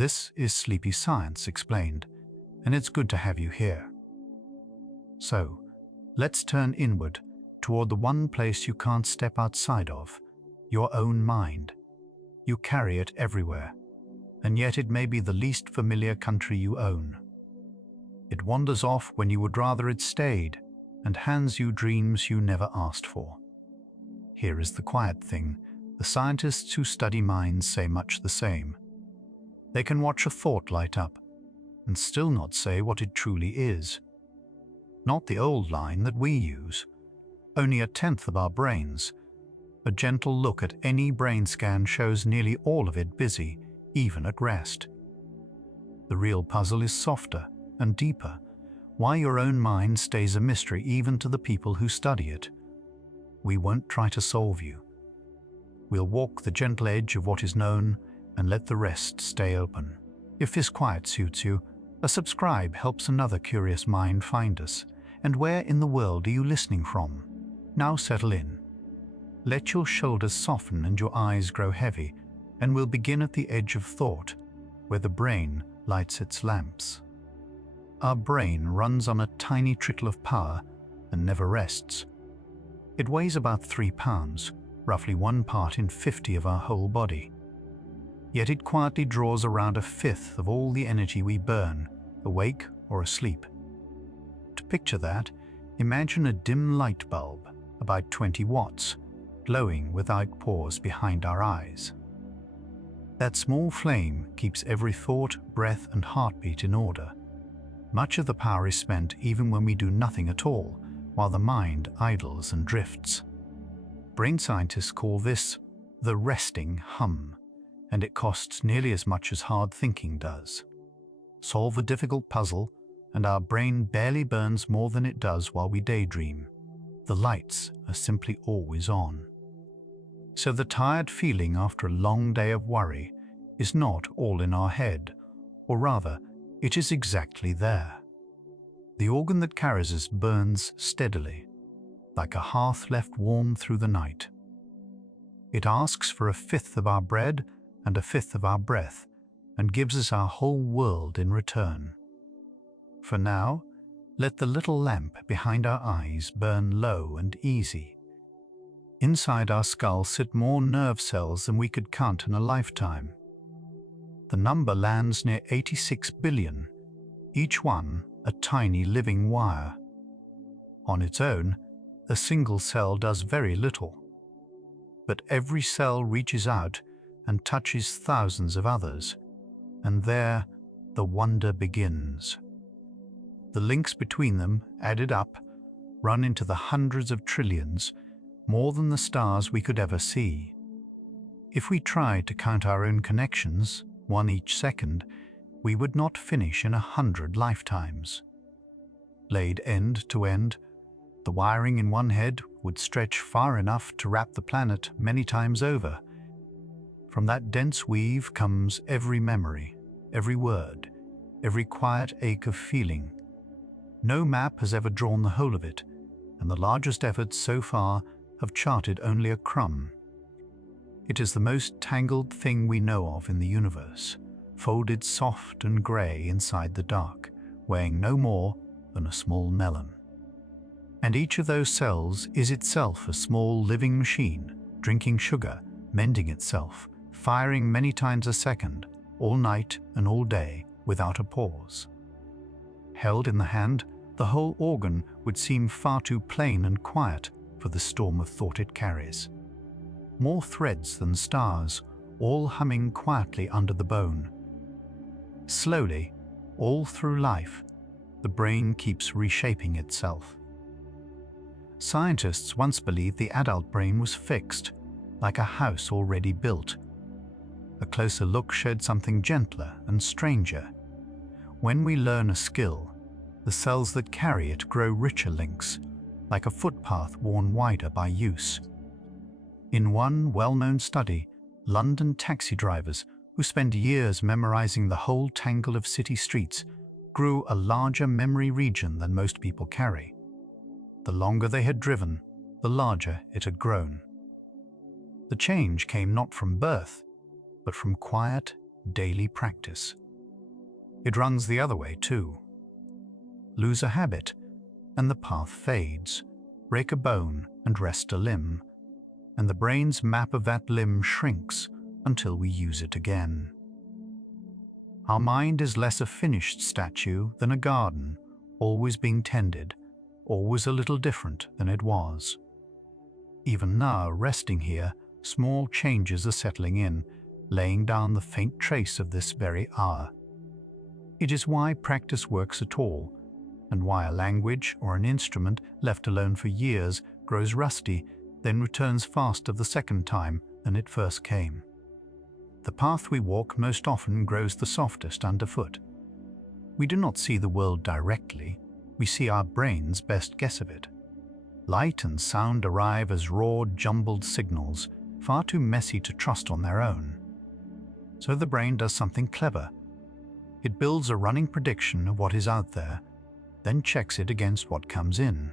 This is Sleepy Science Explained, and it's good to have you here. So, let's turn inward toward the one place you can't step outside of, your own mind. You carry it everywhere, and yet it may be the least familiar country you own. It wanders off when you would rather it stayed, and hands you dreams you never asked for. Here is the quiet thing. The scientists who study minds say much the same. They can watch a thought light up, and still not say what it truly is. Not the old line that we use. Only 1/10 of our brains. A gentle look at any brain scan shows nearly all of it busy, even at rest. The real puzzle is softer and deeper. Why your own mind stays a mystery even to the people who study it. We won't try to solve you. We'll walk the gentle edge of what is known and let the rest stay open. If this quiet suits you, a subscribe helps another curious mind find us. And where in the world are you listening from? Now settle in. Let your shoulders soften and your eyes grow heavy, and we'll begin at the edge of thought, where the brain lights its lamps. Our brain runs on a tiny trickle of power and never rests. It weighs about 3 pounds, roughly 1 part in 50 of our whole body. Yet it quietly draws around 1/5 of all the energy we burn, awake or asleep. To picture that, imagine a dim light bulb, about 20 watts, glowing without pause behind our eyes. That small flame keeps every thought, breath, and heartbeat in order. Much of the power is spent even when we do nothing at all, while the mind idles and drifts. Brain scientists call this the resting hum, and it costs nearly as much as hard thinking does. Solve a difficult puzzle, and our brain barely burns more than it does while we daydream. The lights are simply always on. So the tired feeling after a long day of worry is not all in our head, or rather, it is exactly there. The organ that carries us burns steadily, like a hearth left warm through the night. It asks for 1/5 of our bread and 1/5 of our breath, and gives us our whole world in return. For now, let the little lamp behind our eyes burn low and easy. Inside our skull sit more nerve cells than we could count in a lifetime. The number lands near 86 billion, each one a tiny living wire. On its own, a single cell does very little. But every cell reaches out and touches thousands of others, and there the wonder begins. The links between them, added up, run into the hundreds of trillions, more than the stars we could ever see. If we tried to count our own connections, one each second, we would not finish in 100 lifetimes. Laid end to end, the wiring in one head would stretch far enough to wrap the planet many times over. From that dense weave comes every memory, every word, every quiet ache of feeling. No map has ever drawn the whole of it, and the largest efforts so far have charted only a crumb. It is the most tangled thing we know of in the universe, folded soft and grey inside the dark, weighing no more than a small melon. And each of those cells is itself a small living machine, drinking sugar, mending itself, firing many times a second, all night and all day, without a pause. Held in the hand, the whole organ would seem far too plain and quiet for the storm of thought it carries. More threads than stars, all humming quietly under the bone. Slowly, all through life, the brain keeps reshaping itself. Scientists once believed the adult brain was fixed, like a house already built. A closer look showed something gentler and stranger. When we learn a skill, the cells that carry it grow richer links, like a footpath worn wider by use. In one well-known study, London taxi drivers, who spend years memorizing the whole tangle of city streets, grew a larger memory region than most people carry. The longer they had driven, the larger it had grown. The change came not from birth, but from quiet, daily practice. It runs the other way too. Lose a habit, and the path fades. Break a bone and rest a limb, and the brain's map of that limb shrinks until we use it again. Our mind is less a finished statue than a garden, always being tended, always a little different than it was. Even now, resting here, small changes are settling in, laying down the faint trace of this very hour. It is why practice works at all, and why a language or an instrument left alone for years grows rusty, then returns faster the second time than it first came. The path we walk most often grows the softest underfoot. We do not see the world directly, we see our brain's best guess of it. Light and sound arrive as raw, jumbled signals, far too messy to trust on their own. So the brain does something clever. It builds a running prediction of what is out there, then checks it against what comes in.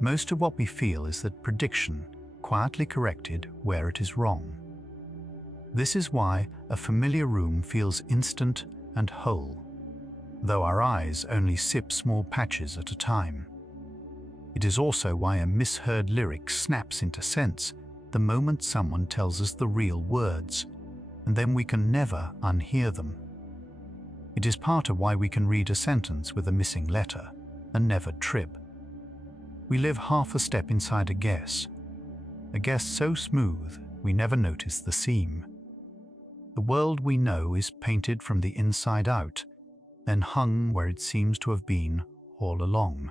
Most of what we feel is that prediction, quietly corrected where it is wrong. This is why a familiar room feels instant and whole, though our eyes only sip small patches at a time. It is also why a misheard lyric snaps into sense the moment someone tells us the real words, and then we can never unhear them. It is part of why we can read a sentence with a missing letter and never trip. We live half a step inside a guess so smooth we never notice the seam. The world we know is painted from the inside out, then hung where it seems to have been all along.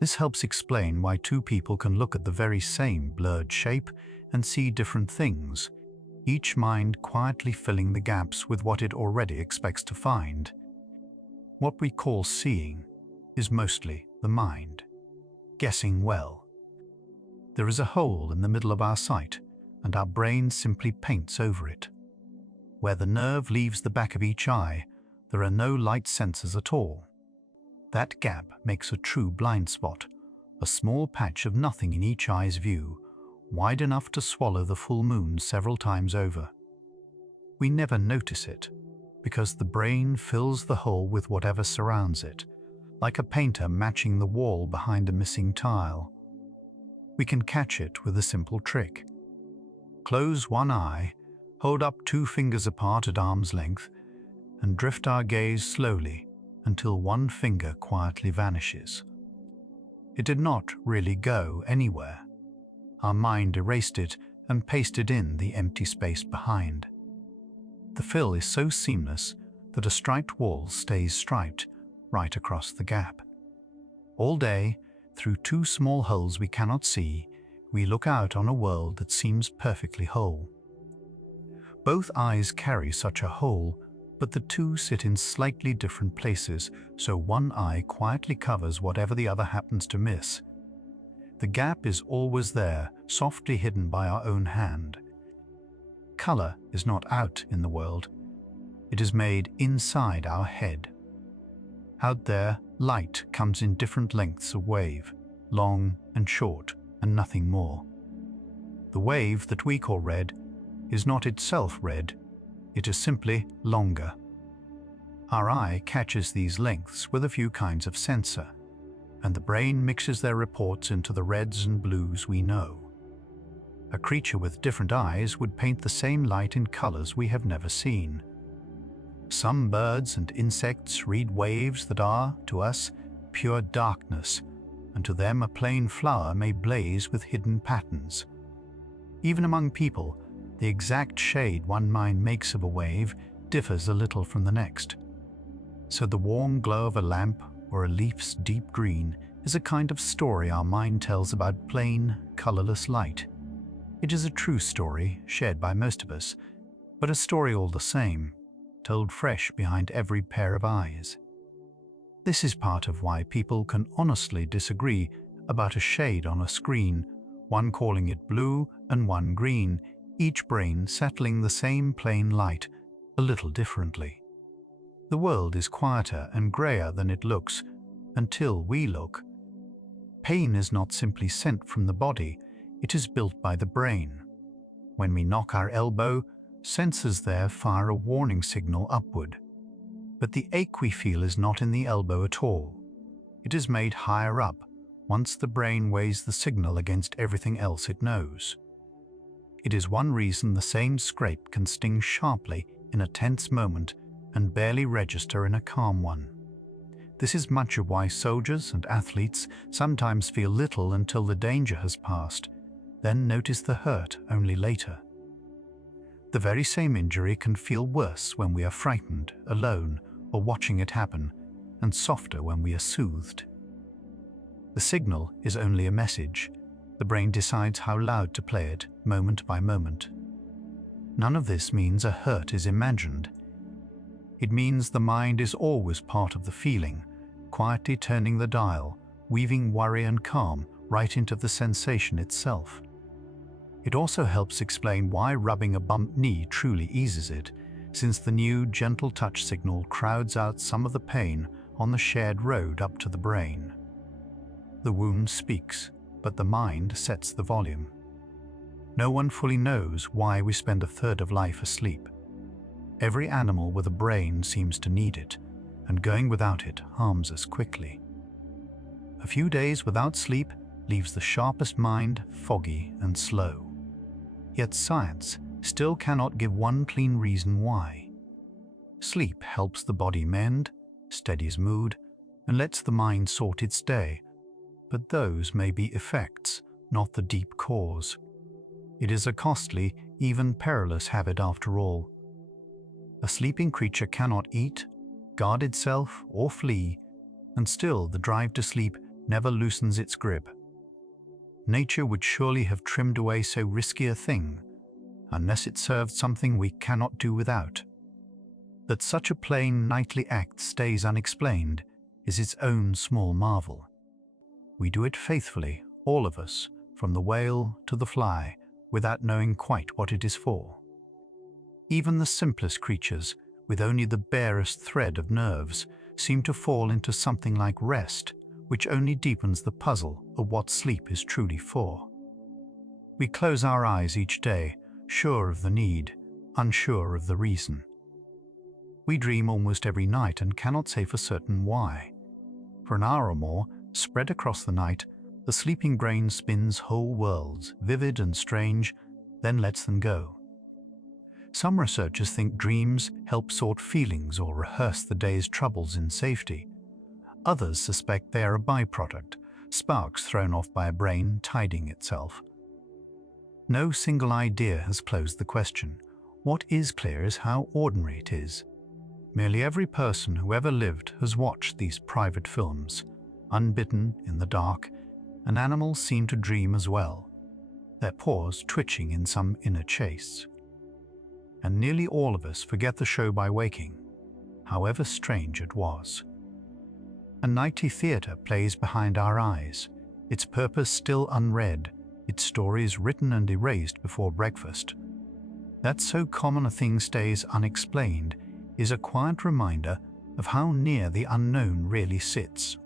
This helps explain why two people can look at the very same blurred shape and see different things, each mind quietly filling the gaps with what it already expects to find. What we call seeing is mostly the mind, guessing well. There is a hole in the middle of our sight, and our brain simply paints over it. Where the nerve leaves the back of each eye, there are no light sensors at all. That gap makes a true blind spot, a small patch of nothing in each eye's view, wide enough to swallow the full moon several times over. We never notice it, because the brain fills the hole with whatever surrounds it, like a painter matching the wall behind a missing tile. We can catch it with a simple trick. Close one eye, hold up two fingers apart at arm's length, and drift our gaze slowly until one finger quietly vanishes. It did not really go anywhere. Our mind erased it and pasted in the empty space behind. The fill is so seamless that a striped wall stays striped right across the gap. All day, through two small holes we cannot see, we look out on a world that seems perfectly whole. Both eyes carry such a hole, but the two sit in slightly different places, so one eye quietly covers whatever the other happens to miss. The gap is always there, softly hidden by our own hand. Color is not out in the world. It is made inside our head. Out there, light comes in different lengths of wave, long and short, and nothing more. The wave that we call red is not itself red. It is simply longer. Our eye catches these lengths with a few kinds of sensor, and the brain mixes their reports into the reds and blues we know. A creature with different eyes would paint the same light in colors we have never seen. Some birds and insects read waves that are, to us, pure darkness, and to them a plain flower may blaze with hidden patterns. Even among people, the exact shade one mind makes of a wave differs a little from the next. So the warm glow of a lamp or a leaf's deep green is a kind of story our mind tells about plain, colorless light. It is a true story, shared by most of us, but a story all the same, told fresh behind every pair of eyes. This is part of why people can honestly disagree about a shade on a screen, one calling it blue and one green, each brain settling the same plain light a little differently. The world is quieter and grayer than it looks until we look. Pain is not simply sent from the body, it is built by the brain. When we knock our elbow, Sensors there fire a warning signal upward. But the ache we feel is not in the elbow at all. It is made higher up once the brain weighs the signal against everything else it knows. It is one reason the same scrape can sting sharply in a tense moment and barely register in a calm one. This is much of why soldiers and athletes sometimes feel little until the danger has passed, then notice the hurt only later. The very same injury can feel worse when we are frightened, alone, or watching it happen, and softer when we are soothed. The signal is only a message. The brain decides how loud to play it, moment by moment. None of this means a hurt is imagined. It means the mind is always part of the feeling, quietly turning the dial, weaving worry and calm right into the sensation itself. It also helps explain why rubbing a bumped knee truly eases it, since the new gentle touch signal crowds out some of the pain on the shared road up to the brain. The wound speaks, but the mind sets the volume. No one fully knows why we spend a third of life asleep. Every animal with a brain seems to need it, and going without it harms us quickly. A few days without sleep leaves the sharpest mind foggy and slow. Yet science still cannot give one clean reason why. Sleep helps the body mend, steadies mood, and lets the mind sort its day, but those may be effects, not the deep cause. It is a costly, even perilous habit after all. A sleeping creature cannot eat, guard itself, or flee, and still the drive to sleep never loosens its grip. Nature would surely have trimmed away so risky a thing, unless it served something we cannot do without. That such a plain nightly act stays unexplained is its own small marvel. We do it faithfully, all of us, from the whale to the fly, without knowing quite what it is for. Even the simplest creatures, with only the barest thread of nerves, seem to fall into something like rest, which only deepens the puzzle of what sleep is truly for. We close our eyes each day, sure of the need, unsure of the reason. We dream almost every night and cannot say for certain why. For an hour or more, spread across the night, the sleeping brain spins whole worlds, vivid and strange, then lets them go. Some researchers think dreams help sort feelings or rehearse the day's troubles in safety. Others suspect they are a byproduct, sparks thrown off by a brain tidying itself. No single idea has closed the question. What is clear is how ordinary it is. Nearly every person who ever lived has watched these private films. Unbidden, in the dark, and animals seem to dream as well, their paws twitching in some inner chase. And nearly all of us forget the show by waking, however strange it was. A nightly theatre plays behind our eyes, its purpose still unread, its stories written and erased before breakfast. That so common a thing stays unexplained is a quiet reminder of how near the unknown really sits.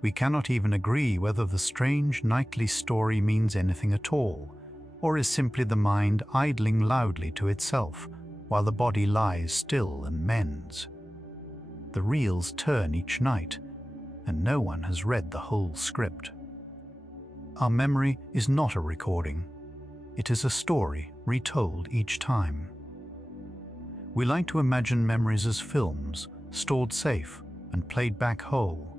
We cannot even agree whether the strange nightly story means anything at all, or is simply the mind idling loudly to itself while the body lies still and mends. The reels turn each night, and no one has read the whole script. Our memory is not a recording. It is a story retold each time. We like to imagine memories as films, stored safe and played back whole.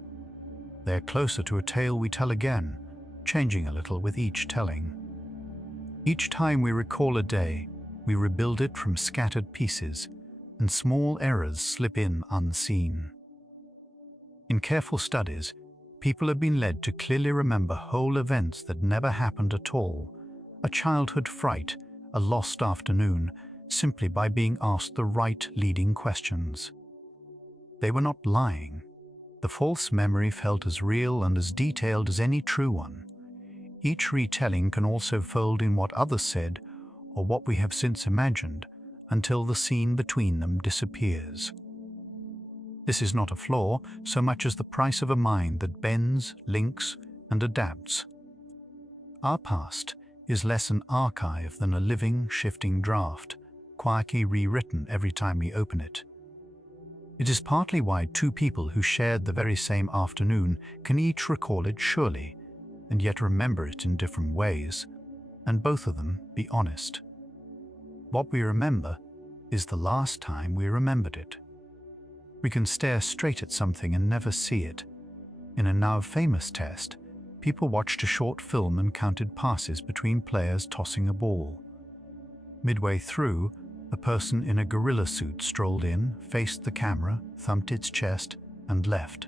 They are closer to a tale we tell again, changing a little with each telling. Each time we recall a day, we rebuild it from scattered pieces, and small errors slip in unseen. In careful studies, people have been led to clearly remember whole events that never happened at all, a childhood fright, a lost afternoon, simply by being asked the right leading questions. They were not lying. The false memory felt as real and as detailed as any true one. Each retelling can also fold in what others said or what we have since imagined, until the scene between them disappears. This is not a flaw so much as the price of a mind that bends, links, and adapts. Our past is less an archive than a living, shifting draft, quietly rewritten every time we open it. It is partly why two people who shared the very same afternoon can each recall it surely, and yet remember it in different ways, and both of them be honest. What we remember is the last time we remembered it. We can stare straight at something and never see it. In a now famous test, people watched a short film and counted passes between players tossing a ball. Midway through, a person in a gorilla suit strolled in, faced the camera, thumped its chest, and left.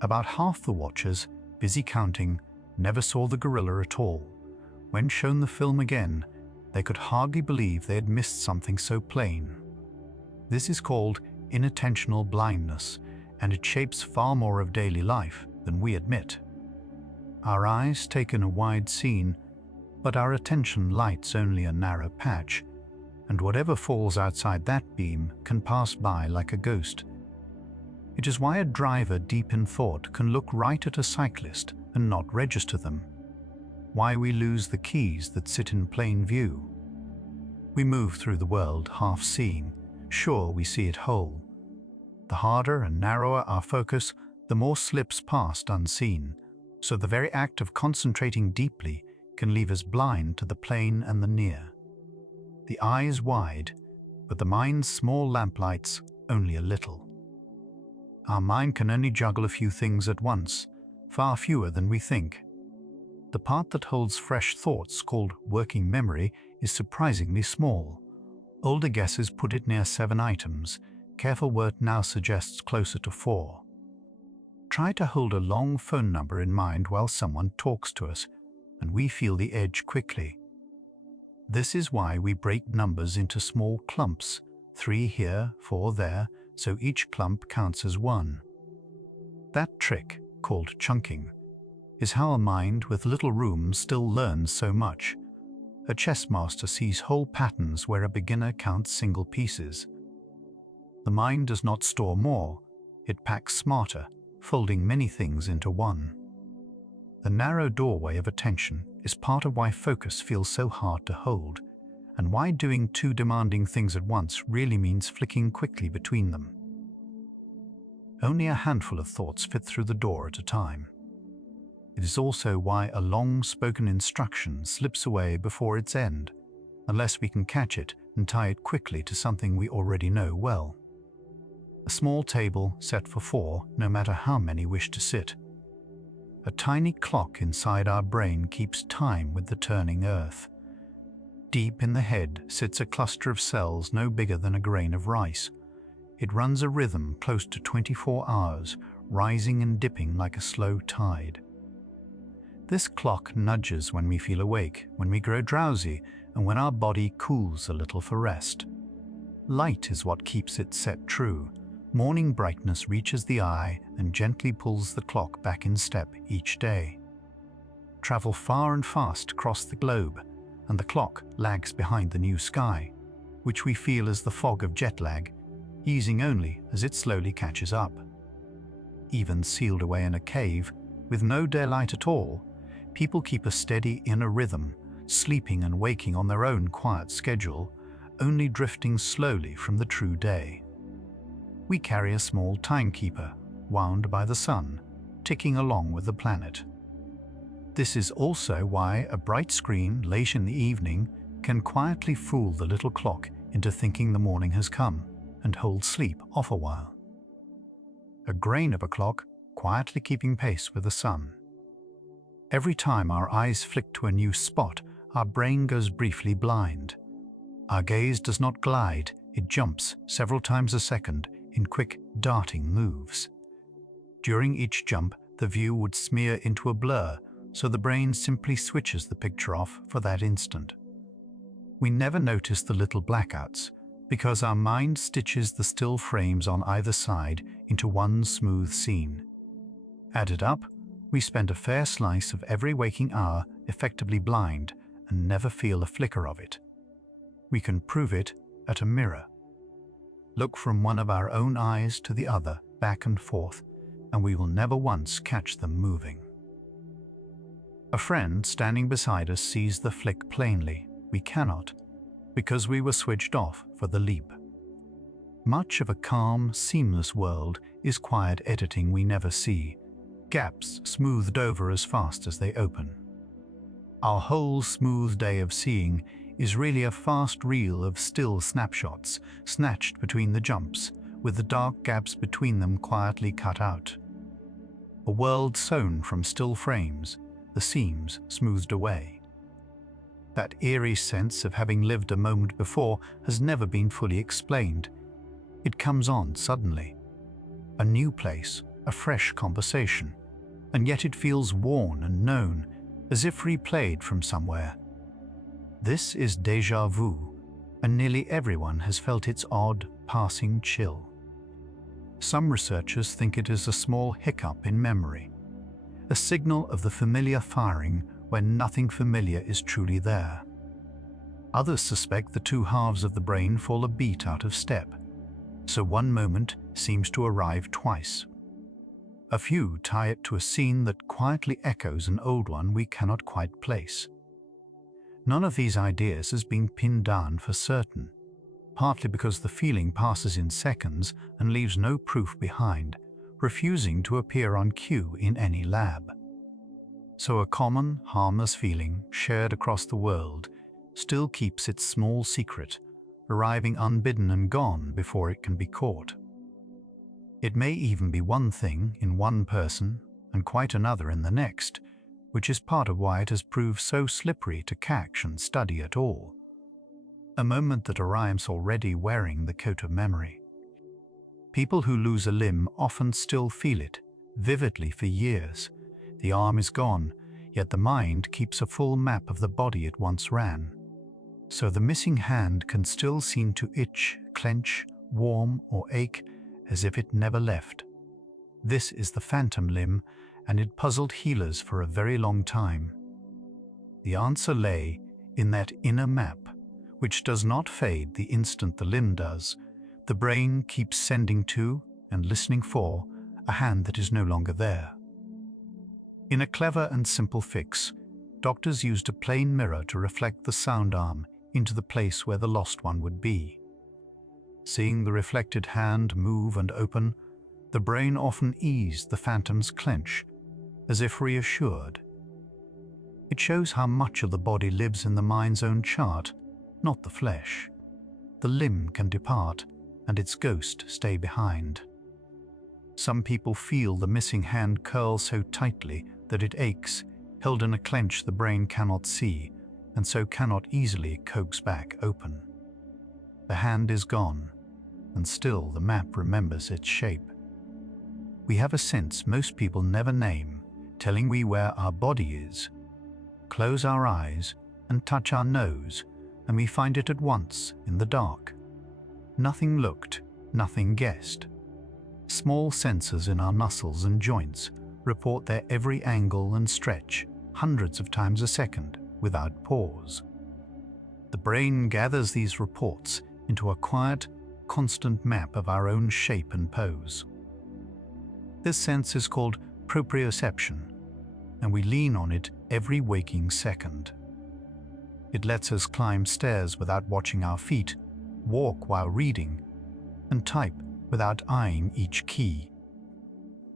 About half the watchers, busy counting, never saw the gorilla at all. When shown the film again, they could hardly believe they had missed something so plain. This is called inattentional blindness, and it shapes far more of daily life than we admit. Our eyes take in a wide scene, but our attention lights only a narrow patch, and whatever falls outside that beam can pass by like a ghost. It is why a driver deep in thought can look right at a cyclist and not register them. Why we lose the keys that sit in plain view. We move through the world half seeing, sure we see it whole. The harder and narrower our focus, the more slips past unseen, so the very act of concentrating deeply can leave us blind to the plain and the near. The eye is wide, but the mind's small lamplights only a little. Our mind can only juggle a few things at once, far fewer than we think. The part that holds fresh thoughts, called working memory, is surprisingly small. Older guesses put it near 7 items. Careful work now suggests closer to 4. Try to hold a long phone number in mind while someone talks to us, and we feel the edge quickly. This is why we break numbers into small clumps, 3 here, 4 there, so each clump counts as 1. That trick, called chunking, is how a mind with little room still learns so much. A chess master sees whole patterns where a beginner counts single pieces. The mind does not store more, it packs smarter, folding many things into one. The narrow doorway of attention is part of why focus feels so hard to hold, and why doing 2 demanding things at once really means flicking quickly between them. Only a handful of thoughts fit through the door at a time. It is also why a long spoken instruction slips away before its end, unless we can catch it and tie it quickly to something we already know well. A small table set for 4, no matter how many wish to sit. A tiny clock inside our brain keeps time with the turning earth. Deep in the head sits a cluster of cells no bigger than a grain of rice. It runs a rhythm close to 24 hours, rising and dipping like a slow tide. This clock nudges when we feel awake, when we grow drowsy, and when our body cools a little for rest. Light is what keeps it set true. Morning brightness reaches the eye and gently pulls the clock back in step each day. Travel far and fast across the globe, and the clock lags behind the new sky, which we feel as the fog of jet lag, easing only as it slowly catches up. Even sealed away in a cave, with no daylight at all, people keep a steady inner rhythm, sleeping and waking on their own quiet schedule, only drifting slowly from the true day. We carry a small timekeeper, wound by the sun, ticking along with the planet. This is also why a bright screen late in the evening can quietly fool the little clock into thinking the morning has come and hold sleep off a while. A grain of a clock quietly keeping pace with the sun. Every time our eyes flick to a new spot, our brain goes briefly blind. Our gaze does not glide, it jumps several times a second in quick, darting moves. During each jump, the view would smear into a blur, so the brain simply switches the picture off for that instant. We never notice the little blackouts, because our mind stitches the still frames on either side into one smooth scene. Added up, we spend a fair slice of every waking hour effectively blind and never feel a flicker of it. We can prove it at a mirror. Look from one of our own eyes to the other, back and forth, and we will never once catch them moving. A friend standing beside us sees the flick plainly. We cannot. because we were switched off for the leap. Much of a calm, seamless world is quiet editing we never see, gaps smoothed over as fast as they open. Our whole smooth day of seeing is really a fast reel of still snapshots, snatched between the jumps, with the dark gaps between them quietly cut out. A world sewn from still frames, the seams smoothed away. That eerie sense of having lived a moment before has never been fully explained. It comes on suddenly. A new place, a fresh conversation, and yet it feels worn and known, as if replayed from somewhere. This is déjà vu, and nearly everyone has felt its odd, passing chill. Some researchers think it is a small hiccup in memory, a signal of the familiar firing when nothing familiar is truly there. Others suspect the two halves of the brain fall a beat out of step, so one moment seems to arrive twice. A few tie it to a scene that quietly echoes an old one we cannot quite place. None of these ideas has been pinned down for certain, partly because the feeling passes in seconds and leaves no proof behind, refusing to appear on cue in any lab. So a common, harmless feeling shared across the world still keeps its small secret, arriving unbidden and gone before it can be caught. It may even be one thing in one person and quite another in the next, which is part of why it has proved so slippery to catch and study at all. A moment that arrives already wearing the coat of memory. People who lose a limb often still feel it, vividly for years. The arm is gone, yet the mind keeps a full map of the body it once ran. So the missing hand can still seem to itch, clench, warm, or ache as if it never left. This is the phantom limb, and it puzzled healers for a very long time. The answer lay in that inner map, which does not fade the instant the limb does. The brain keeps sending to and listening for a hand that is no longer there. In a clever and simple fix, doctors used a plain mirror to reflect the sound arm into the place where the lost one would be. Seeing the reflected hand move and open, the brain often eased the phantom's clench, as if reassured. It shows how much of the body lives in the mind's own chart, not the flesh. The limb can depart, and its ghost stay behind. Some people feel the missing hand curl so tightly that it aches, held in a clench the brain cannot see, and so cannot easily coax back open. The hand is gone, and still the map remembers its shape. We have a sense most people never name, telling we where our body is. Close our eyes and touch our nose, and we find it at once in the dark. Nothing looked, nothing guessed. Small sensors in our muscles and joints report their every angle and stretch hundreds of times a second without pause. The brain gathers these reports into a quiet, constant map of our own shape and pose. This sense is called proprioception, and we lean on it every waking second. It lets us climb stairs without watching our feet, walk while reading, and type without eyeing each key.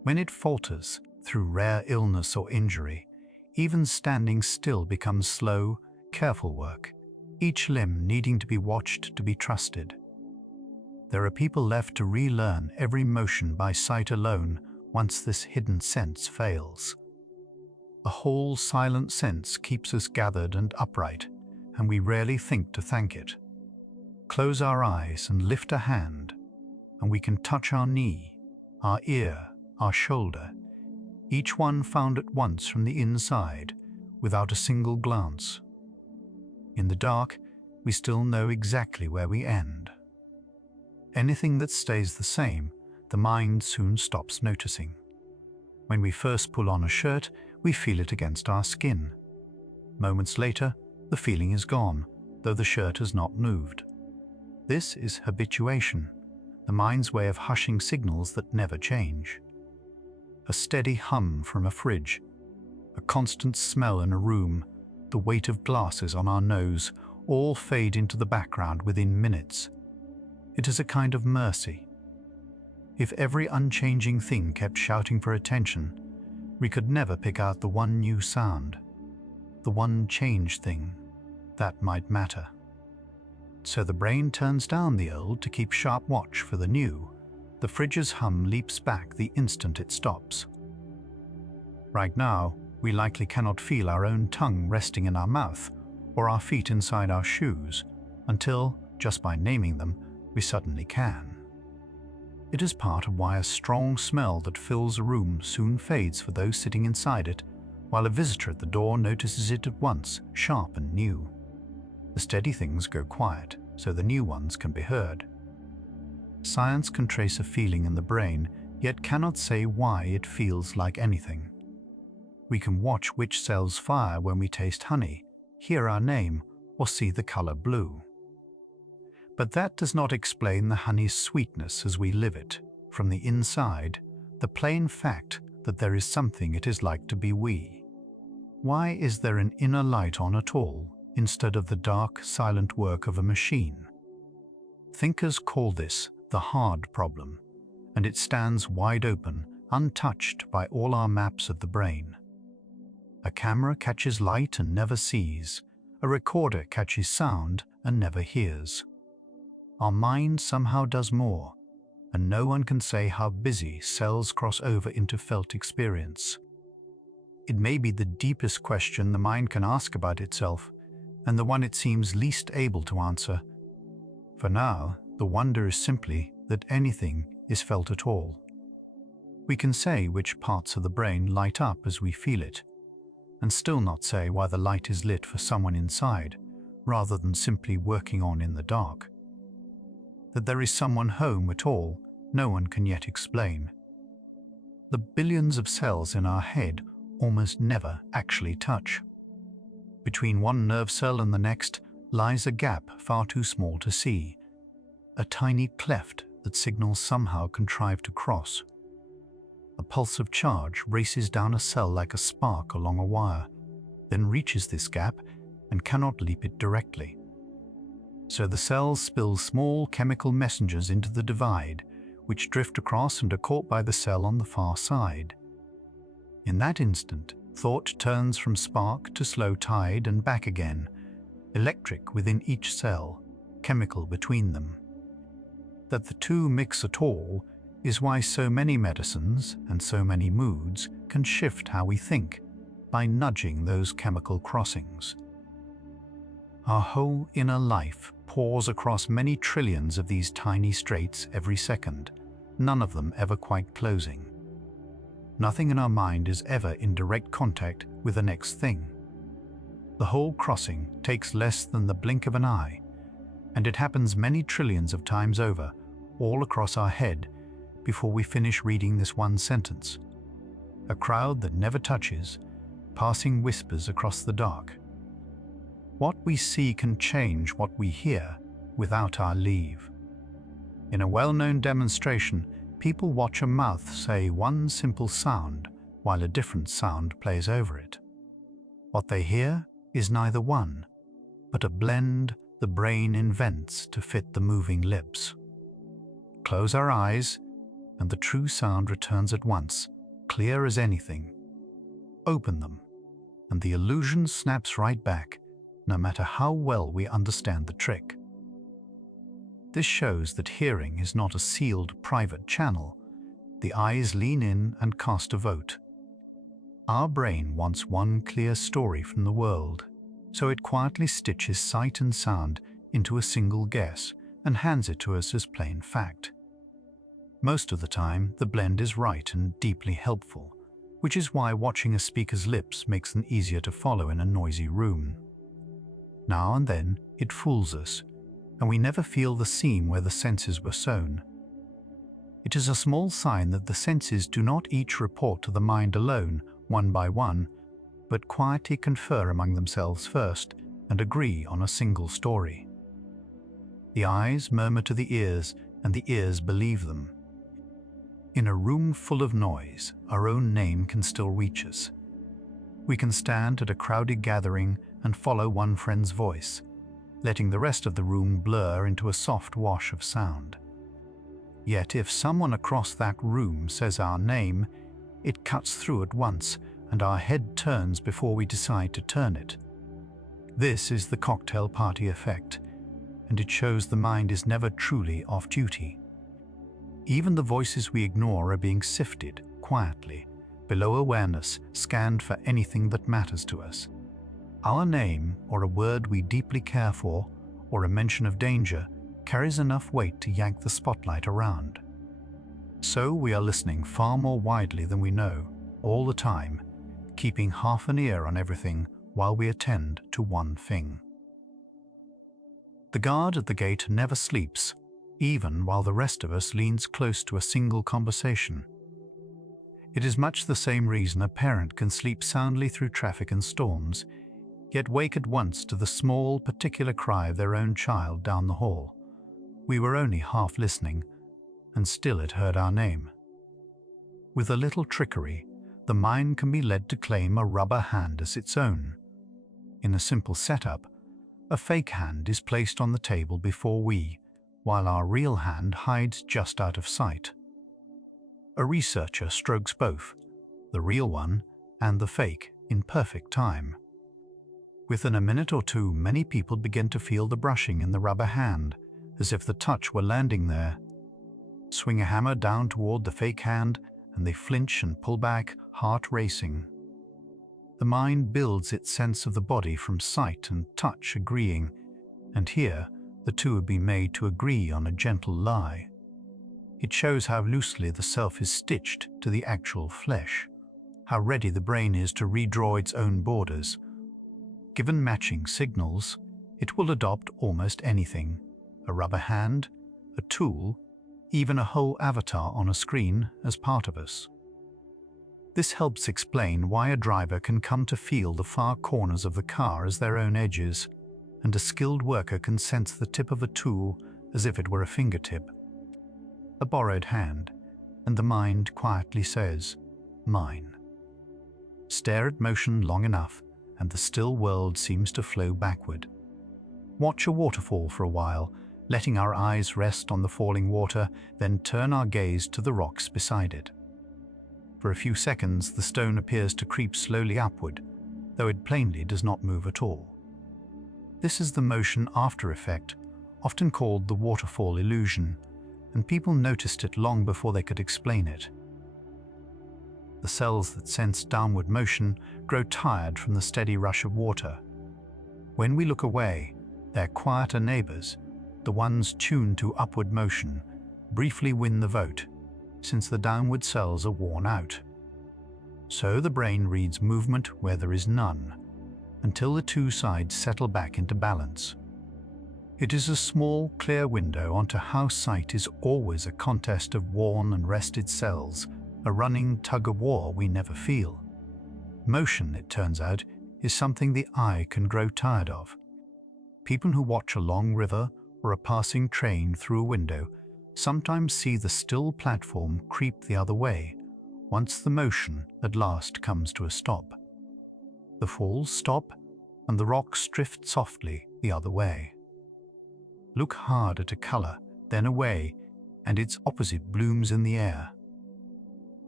When it falters through rare illness or injury, even standing still becomes slow, careful work, each limb needing to be watched to be trusted. There are people left to relearn every motion by sight alone once this hidden sense fails. A whole silent sense keeps us gathered and upright, and we rarely think to thank it. Close our eyes and lift a hand, and we can touch our knee, our ear, our shoulder, each one found at once from the inside, without a single glance. In the dark, we still know exactly where we end. Anything that stays the same, the mind soon stops noticing. When we first pull on a shirt, we feel it against our skin. Moments later, the feeling is gone, though the shirt has not moved. This is habituation, the mind's way of hushing signals that never change. A steady hum from a fridge, a constant smell in a room, the weight of glasses on our nose, all fade into the background within minutes. It is a kind of mercy. If every unchanging thing kept shouting for attention, we could never pick out the one new sound, the one changed thing that might matter. So the brain turns down the old to keep sharp watch for the new. The fridge's hum leaps back the instant it stops. Right now, we likely cannot feel our own tongue resting in our mouth or our feet inside our shoes until, just by naming them, we suddenly can. It is part of why a strong smell that fills a room soon fades for those sitting inside it, while a visitor at the door notices it at once, sharp and new. The steady things go quiet, so the new ones can be heard. Science can trace a feeling in the brain, yet cannot say why it feels like anything. We can watch which cells fire when we taste honey, hear our name, or see the color blue. But that does not explain the honey's sweetness as we live it. From the inside, the plain fact that there is something it is like to be we. Why is there an inner light on at all, instead of the dark, silent work of a machine? Thinkers call this the hard problem, and it stands wide open, untouched by all our maps of the brain. A camera catches light and never sees. A recorder catches sound and never hears. Our mind somehow does more, and no one can say how busy cells cross over into felt experience. It may be the deepest question the mind can ask about itself, and the one it seems least able to answer. For now, the wonder is simply that anything is felt at all. We can say which parts of the brain light up as we feel it, and still not say why the light is lit for someone inside, rather than simply working on in the dark. That there is someone home at all, no one can yet explain. The billions of cells in our head almost never actually touch. Between one nerve cell and the next lies a gap far too small to see, a tiny cleft that signals somehow contrived to cross. A pulse of charge races down a cell like a spark along a wire, then reaches this gap and cannot leap it directly. So the cells spill small chemical messengers into the divide, which drift across and are caught by the cell on the far side. In that instant, thought turns from spark to slow tide and back again, electric within each cell, chemical between them. That the two mix at all is why so many medicines and so many moods can shift how we think by nudging those chemical crossings. Our whole inner life pours across many trillions of these tiny straits every second, none of them ever quite closing. Nothing in our mind is ever in direct contact with the next thing. The whole crossing takes less than the blink of an eye, and it happens many trillions of times over, all across our head, before we finish reading this one sentence. A crowd that never touches, passing whispers across the dark. What we see can change what we hear without our leave. In a well-known demonstration, people watch a mouth say one simple sound while a different sound plays over it. What they hear is neither one, but a blend the brain invents to fit the moving lips. Close our eyes, and the true sound returns at once, clear as anything. Open them, and the illusion snaps right back, no matter how well we understand the trick. This shows that hearing is not a sealed private channel. The eyes lean in and cast a vote. Our brain wants one clear story from the world, so it quietly stitches sight and sound into a single guess and hands it to us as plain fact. Most of the time, the blend is right and deeply helpful, which is why watching a speaker's lips makes them easier to follow in a noisy room. Now and then, it fools us, and we never feel the seam where the senses were sewn. It is a small sign that the senses do not each report to the mind alone, one by one, but quietly confer among themselves first and agree on a single story. The eyes murmur to the ears, and the ears believe them. In a room full of noise, our own name can still reach us. We can stand at a crowded gathering and follow one friend's voice, letting the rest of the room blur into a soft wash of sound. Yet if someone across that room says our name, it cuts through at once, and our head turns before we decide to turn it. This is the cocktail party effect, and it shows the mind is never truly off duty. Even the voices we ignore are being sifted quietly, below awareness, scanned for anything that matters to us. Our name, or a word we deeply care for, or a mention of danger, carries enough weight to yank the spotlight around. So we are listening far more widely than we know, all the time, keeping half an ear on everything while we attend to one thing. The guard at the gate never sleeps, even while the rest of us leans close to a single conversation. It is much the same reason a parent can sleep soundly through traffic and storms, yet wake at once to the small, particular cry of their own child down the hall. We were only half listening, and still it heard our name. With a little trickery, the mind can be led to claim a rubber hand as its own. In a simple setup, a fake hand is placed on the table before we, while our real hand hides just out of sight. A researcher strokes both, the real one and the fake, in perfect time. Within a minute or two, many people begin to feel the brushing in the rubber hand, as if the touch were landing there. Swing a hammer down toward the fake hand, and they flinch and pull back, heart racing. The mind builds its sense of the body from sight and touch agreeing, and here the two have been made to agree on a gentle lie. It shows how loosely the self is stitched to the actual flesh, how ready the brain is to redraw its own borders. Given matching signals, it will adopt almost anything: a rubber hand, a tool, even a whole avatar on a screen as part of us. This helps explain why a driver can come to feel the far corners of the car as their own edges, and a skilled worker can sense the tip of a tool as if it were a fingertip. A borrowed hand, and the mind quietly says, "Mine." Stare at motion long enough, and the still world seems to flow backward. Watch a waterfall for a while, letting our eyes rest on the falling water, then turn our gaze to the rocks beside it. For a few seconds, the stone appears to creep slowly upward, though it plainly does not move at all. This is the motion after effect, often called the waterfall illusion, and people noticed it long before they could explain it. The cells that sense downward motion grow tired from the steady rush of water. When we look away, their quieter neighbors, the ones tuned to upward motion, briefly win the vote, since the downward cells are worn out. So the brain reads movement where there is none, until the two sides settle back into balance. It is a small, clear window onto how sight is always a contest of worn and rested cells, a running tug-of-war we never feel. Motion, it turns out, is something the eye can grow tired of. People who watch a long river or a passing train through a window sometimes see the still platform creep the other way, once the motion at last comes to a stop. The falls stop, and the rocks drift softly the other way. Look hard at a color, then away, and its opposite blooms in the air.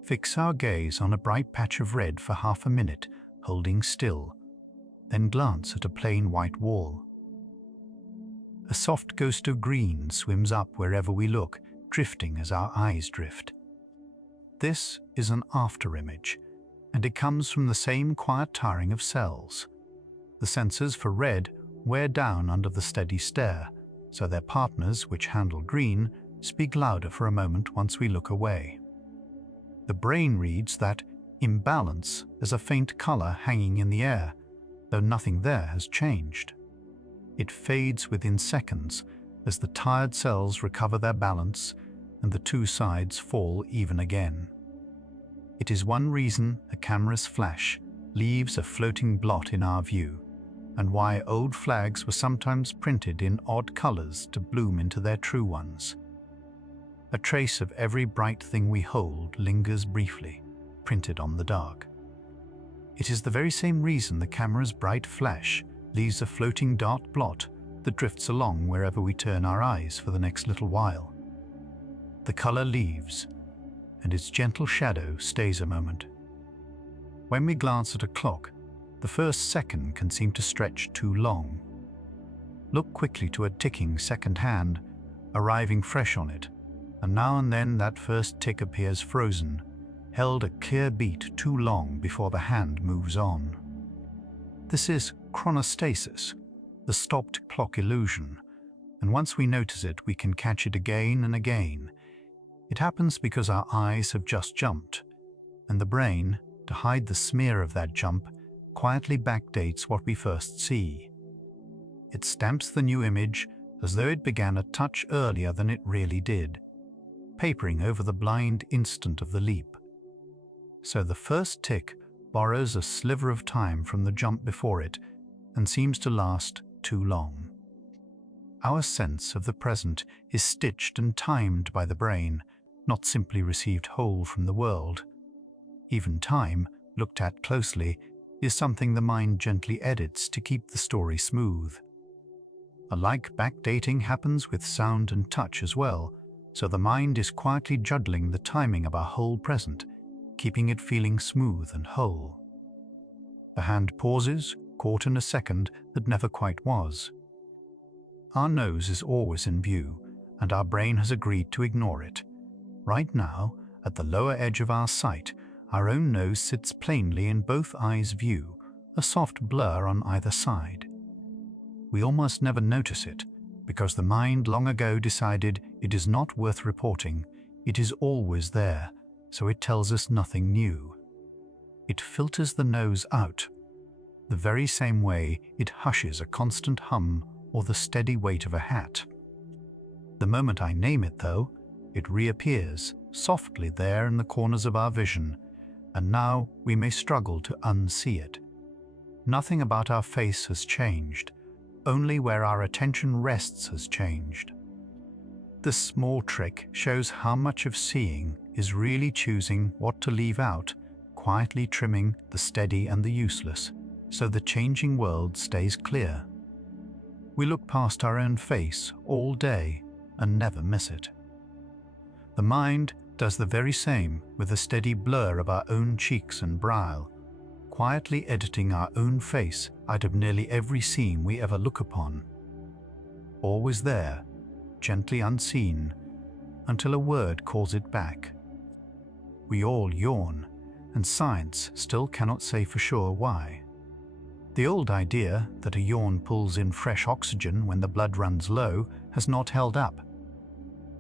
Fix our gaze on a bright patch of red for half a minute, holding still, then glance at a plain white wall. A soft ghost of green swims up wherever we look, drifting as our eyes drift. This is an after-image, and it comes from the same quiet tiring of cells. The sensors for red wear down under the steady stare, so their partners, which handle green, speak louder for a moment once we look away. The brain reads that imbalance as a faint color hanging in the air, though nothing there has changed. It fades within seconds as the tired cells recover their balance and the two sides fall even again. It is one reason a camera's flash leaves a floating blot in our view, and why old flags were sometimes printed in odd colors to bloom into their true ones. A trace of every bright thing we hold lingers briefly, printed on the dark. It is the very same reason the camera's bright flash leaves a floating dark blot that drifts along wherever we turn our eyes for the next little while. The color leaves, and its gentle shadow stays a moment. When we glance at a clock, the first second can seem to stretch too long. Look quickly to a ticking second hand, arriving fresh on it, and now and then that first tick appears frozen, held a clear beat too long before the hand moves on. This is chronostasis, the stopped clock illusion, and once we notice it, we can catch it again and again. It happens because our eyes have just jumped, and the brain, to hide the smear of that jump, quietly backdates what we first see. It stamps the new image as though it began a touch earlier than it really did, papering over the blind instant of the leap. So the first tick borrows a sliver of time from the jump before it and seems to last too long. Our sense of the present is stitched and timed by the brain, not simply received whole from the world. Even time, looked at closely, is something the mind gently edits to keep the story smooth. A like backdating happens with sound and touch as well, so the mind is quietly juggling the timing of our whole present, keeping it feeling smooth and whole. The hand pauses, caught in a second that never quite was. Our nose is always in view, and our brain has agreed to ignore it. Right now, at the lower edge of our sight, our own nose sits plainly in both eyes' view, a soft blur on either side. We almost never notice it, because the mind long ago decided it is not worth reporting. It is always there, so it tells us nothing new. It filters the nose out, the very same way it hushes a constant hum or the steady weight of a hat. The moment I name it, though, it reappears, softly there in the corners of our vision, and now we may struggle to unsee it. Nothing about our face has changed, only where our attention rests has changed. This small trick shows how much of seeing is really choosing what to leave out, quietly trimming the steady and the useless, so the changing world stays clear. We look past our own face all day and never miss it. The mind does the very same with a steady blur of our own cheeks and brow, quietly editing our own face out of nearly every scene we ever look upon. Always there, gently unseen, until a word calls it back. We all yawn, and science still cannot say for sure why. The old idea that a yawn pulls in fresh oxygen when the blood runs low has not held up.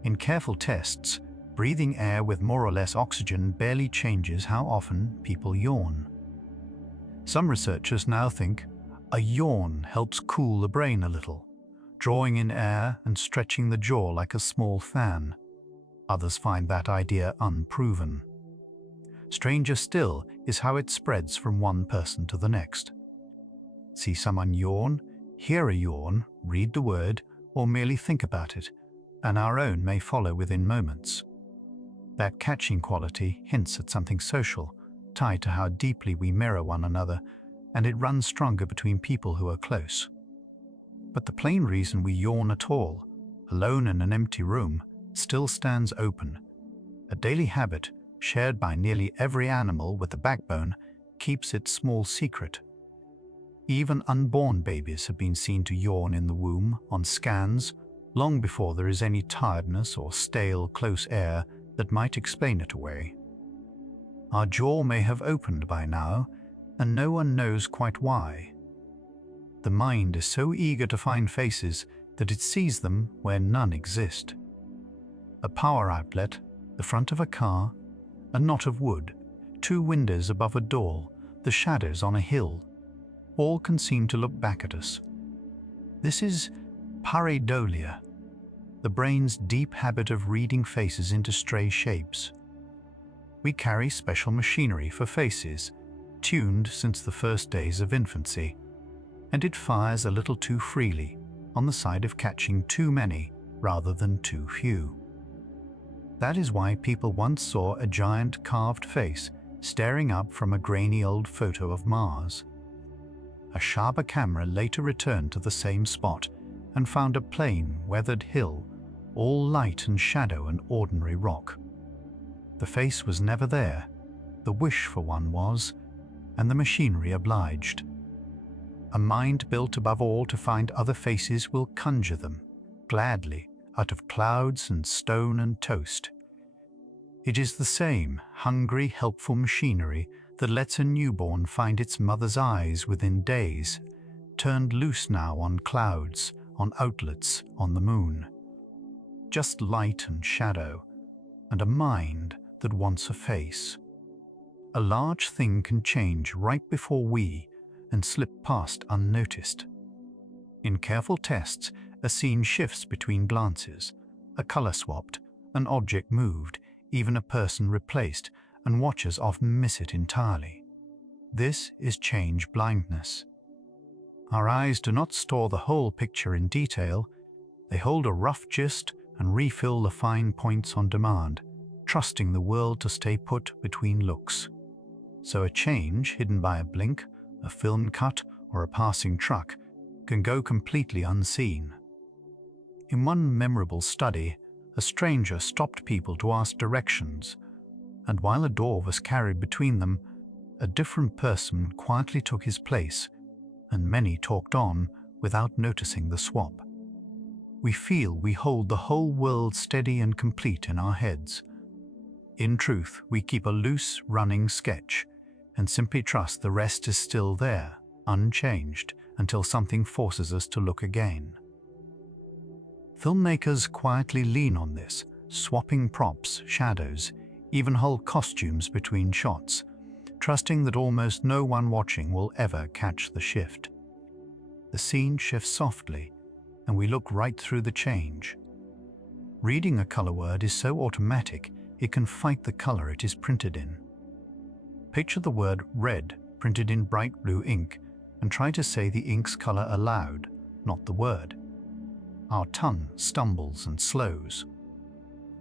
In careful tests, breathing air with more or less oxygen barely changes how often people yawn. Some researchers now think a yawn helps cool the brain a little, drawing in air and stretching the jaw like a small fan. Others find that idea unproven. Stranger still is how it spreads from one person to the next. See someone yawn, hear a yawn, read the word, or merely think about it, and our own may follow within moments. That catching quality hints at something social, tied to how deeply we mirror one another, and it runs stronger between people who are close. But the plain reason we yawn at all, alone in an empty room, still stands open. A daily habit, shared by nearly every animal with a backbone, keeps its small secret. Even unborn babies have been seen to yawn in the womb on scans, long before there is any tiredness or stale, close air that might explain it away. Our jaw may have opened by now, and no one knows quite why. The mind is so eager to find faces that it sees them where none exist. A power outlet, the front of a car, a knot of wood, 2 windows above a door, the shadows on a hill, all can seem to look back at us. This is pareidolia, the brain's deep habit of reading faces into stray shapes. We carry special machinery for faces, tuned since the first days of infancy, and it fires a little too freely, on the side of catching too many rather than too few. That is why people once saw a giant carved face staring up from a grainy old photo of Mars. A sharper camera later returned to the same spot, and found a plain, weathered hill, all light and shadow and ordinary rock. The face was never there, the wish for one was, and the machinery obliged. A mind built above all to find other faces will conjure them, gladly, out of clouds and stone and toast. It is the same hungry, helpful machinery that lets a newborn find its mother's eyes within days, turned loose now on clouds, on outlets, on the moon. Just light and shadow, and a mind that wants a face. A large thing can change right before we and slip past unnoticed. In careful tests, a scene shifts between glances, a color swapped, an object moved, even a person replaced, and watchers often miss it entirely. This is change blindness. Our eyes do not store the whole picture in detail. They hold a rough gist and refill the fine points on demand, trusting the world to stay put between looks. So a change hidden by a blink, a film cut, or a passing truck can go completely unseen. In one memorable study, a stranger stopped people to ask directions, and while a door was carried between them, a different person quietly took his place, and many talked on without noticing the swap. We feel we hold the whole world steady and complete in our heads. In truth, we keep a loose, running sketch, and simply trust the rest is still there, unchanged, until something forces us to look again. Filmmakers quietly lean on this, swapping props, shadows, even whole costumes between shots, trusting that almost no one watching will ever catch the shift. The scene shifts softly, and we look right through the change. Reading a color word is so automatic, it can fight the color it is printed in. Picture the word red printed in bright blue ink and try to say the ink's color aloud, not the word. Our tongue stumbles and slows.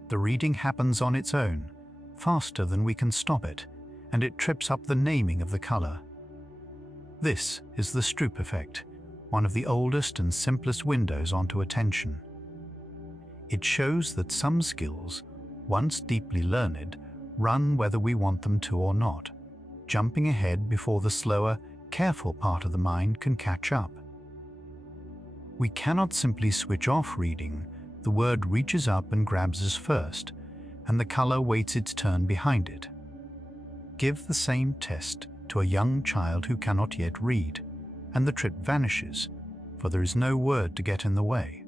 The reading happens on its own, faster than we can stop it, and it trips up the naming of the color. This is the Stroop effect, one of the oldest and simplest windows onto attention. It shows that some skills, once deeply learned, run whether we want them to or not, jumping ahead before the slower, careful part of the mind can catch up. We cannot simply switch off reading. The word reaches up and grabs us first, and the color waits its turn behind it. Give the same test to a young child who cannot yet read, and the trip vanishes, for there is no word to get in the way.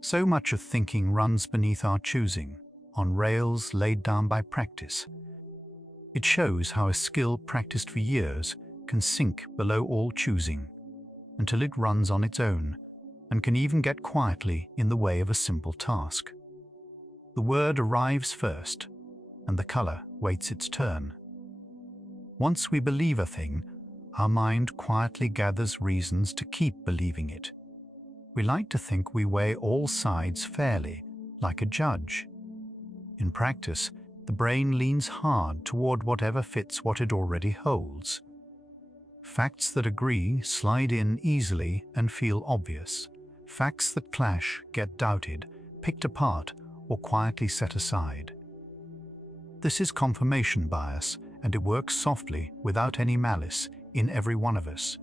So much of thinking runs beneath our choosing, on rails laid down by practice. It shows how a skill practiced for years can sink below all choosing, until it runs on its own, and can even get quietly in the way of a simple task. The word arrives first, and the color waits its turn. Once we believe a thing, our mind quietly gathers reasons to keep believing it. We like to think we weigh all sides fairly, like a judge. In practice, the brain leans hard toward whatever fits what it already holds. Facts that agree slide in easily and feel obvious. Facts that clash get doubted, picked apart, or quietly set aside. This is confirmation bias, and it works softly, without any malice, in every one of us.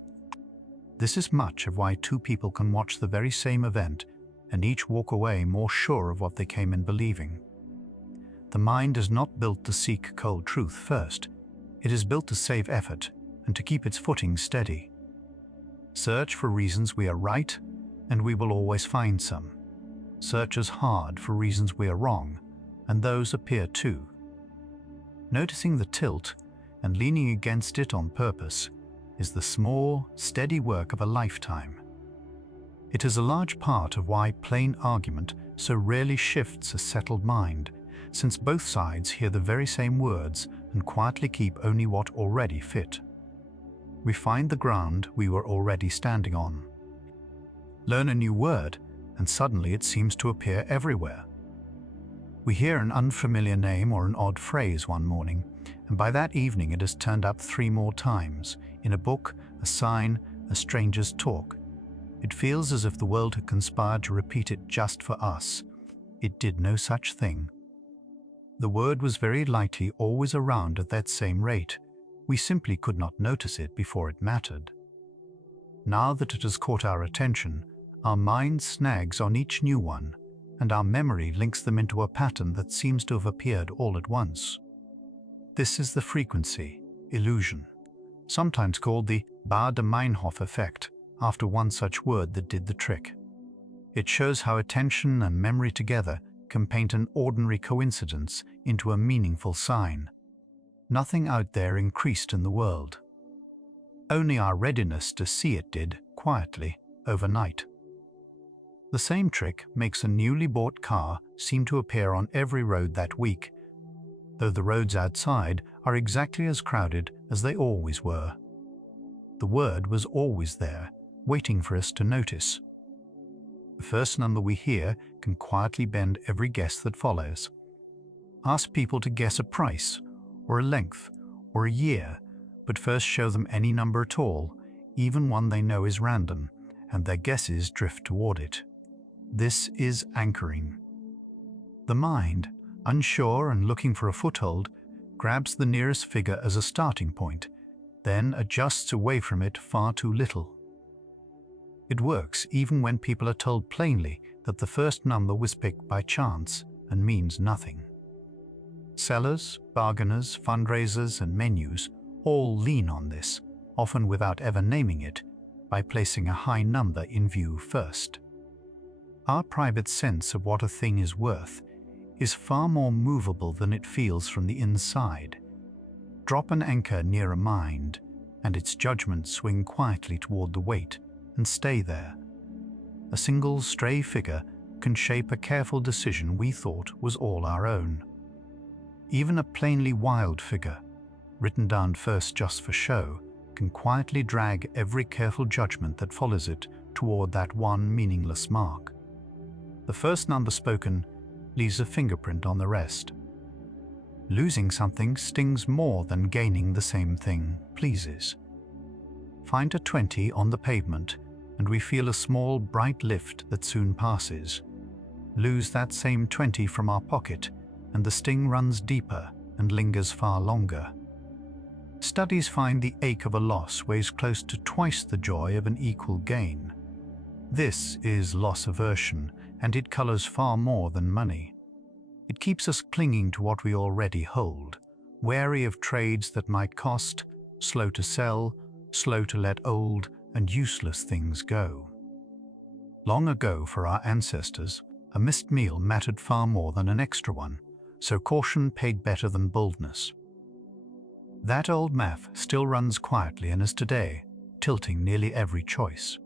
This is much of why two people can watch the very same event and each walk away more sure of what they came in believing. The mind is not built to seek cold truth first. It is built to save effort and to keep its footing steady. Search for reasons we are right, and we will always find some. Search as hard for reasons we are wrong, and those appear too. Noticing the tilt and leaning against it on purpose is the small, steady work of a lifetime. It is a large part of why plain argument so rarely shifts a settled mind, since both sides hear the very same words and quietly keep only what already fit. We find the ground we were already standing on. Learn a new word, and suddenly it seems to appear everywhere. We hear an unfamiliar name or an odd phrase one morning, and by that evening it has turned up 3 more times, in a book, a sign, a stranger's talk. It feels as if the world had conspired to repeat it just for us. It did no such thing. The word was very likely always around at that same rate. We simply could not notice it before it mattered. Now that it has caught our attention, our mind snags on each new one, and our memory links them into a pattern that seems to have appeared all at once. This is the frequency illusion, sometimes called the Baader-Meinhof effect, after one such word that did the trick. It shows how attention and memory together can paint an ordinary coincidence into a meaningful sign. Nothing out there increased in the world. Only our readiness to see it did, quietly, overnight. The same trick makes a newly bought car seem to appear on every road that week, though the roads outside are exactly as crowded as they always were. The word was always there, waiting for us to notice. The first number we hear can quietly bend every guess that follows. Ask people to guess a price, or a length, or a year, but first show them any number at all, even one they know is random, and their guesses drift toward it. This is anchoring. The mind, unsure and looking for a foothold, grabs the nearest figure as a starting point, then adjusts away from it far too little. It works even when people are told plainly that the first number was picked by chance and means nothing. Sellers, bargainers, fundraisers, and menus all lean on this, often without ever naming it, by placing a high number in view first. Our private sense of what a thing is worth is far more movable than it feels from the inside. Drop an anchor near a mind, and its judgments swing quietly toward the weight and stay there. A single stray figure can shape a careful decision we thought was all our own. Even a plainly wild figure, written down first just for show, can quietly drag every careful judgment that follows it toward that one meaningless mark. The first number spoken leaves a fingerprint on the rest. Losing something stings more than gaining the same thing pleases. Find a 20 on the pavement, and we feel a small, bright lift that soon passes. Lose that same 20 from our pocket, and the sting runs deeper and lingers far longer. Studies find the ache of a loss weighs close to twice the joy of an equal gain. This is loss aversion, and it colors far more than money. It keeps us clinging to what we already hold, wary of trades that might cost, slow to sell, slow to let old and useless things go. Long ago, for our ancestors, a missed meal mattered far more than an extra one, so caution paid better than boldness. That old math still runs quietly and is today, tilting nearly every choice.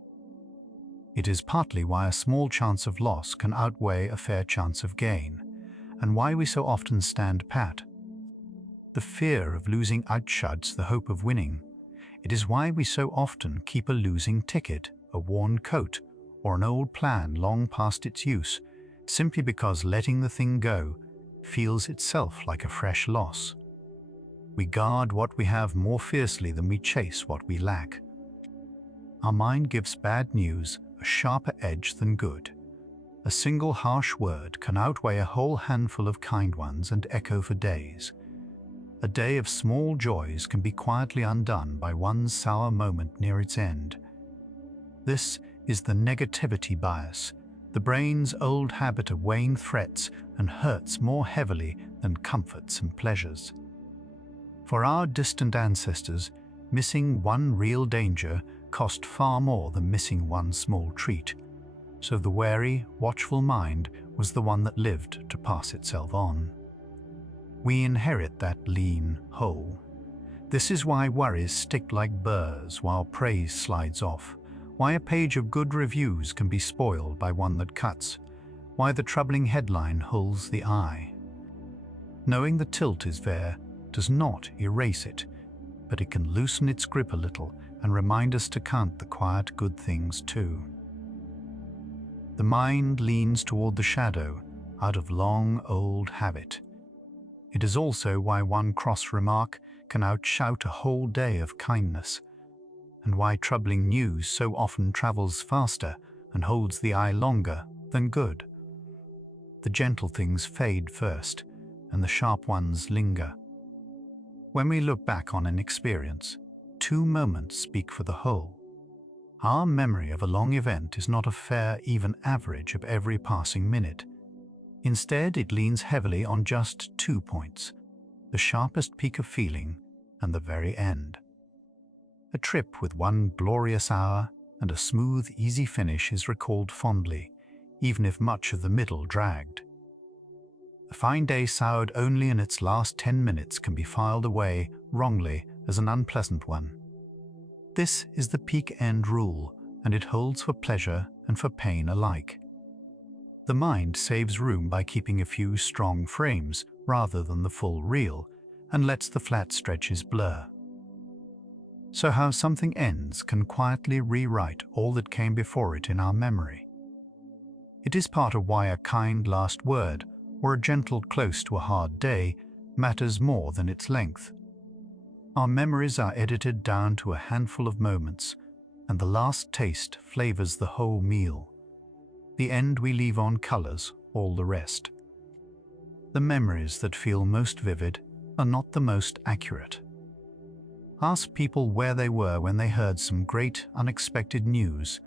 It is partly why a small chance of loss can outweigh a fair chance of gain, and why we so often stand pat. The fear of losing outshuts the hope of winning. It is why we so often keep a losing ticket, a worn coat, or an old plan long past its use, simply because letting the thing go feels itself like a fresh loss. We guard what we have more fiercely than we chase what we lack. Our mind gives bad news a sharper edge than good. A single harsh word can outweigh a whole handful of kind ones and echo for days. A day of small joys can be quietly undone by one sour moment near its end. This is the negativity bias, the brain's old habit of weighing threats and hurts more heavily than comforts and pleasures. For our distant ancestors, missing one real danger cost far more than missing one small treat, so the wary, watchful mind was the one that lived to pass itself on. We inherit that lean hole. This is why worries stick like burrs while praise slides off, why a page of good reviews can be spoiled by one that cuts, why the troubling headline holds the eye. Knowing the tilt is there does not erase it, but it can loosen its grip a little and remind us to count the quiet good things too. The mind leans toward the shadow out of long old habit. It is also why one cross remark can outshout a whole day of kindness. and why troubling news so often travels faster and holds the eye longer than good. The gentle things fade first, and the sharp ones linger. When we look back on an experience, 2 moments speak for the whole. Our memory of a long event is not a fair, even average of every passing minute. Instead, it leans heavily on just 2 points, the sharpest peak of feeling and the very end. A trip with one glorious hour and a smooth, easy finish is recalled fondly, even if much of the middle dragged. A fine day soured only in its last 10 minutes can be filed away wrongly as an unpleasant one. This is the peak-end rule, and it holds for pleasure and for pain alike. The mind saves room by keeping a few strong frames rather than the full reel, and lets the flat stretches blur. So how something ends can quietly rewrite all that came before it in our memory. It is part of why a kind last word or a gentle close to a hard day matters more than its length. Our memories are edited down to a handful of moments, and the last taste flavors the whole meal. The end we leave on colors all the rest. The memories that feel most vivid are not the most accurate. Ask people where they were when they heard some great, unexpected news,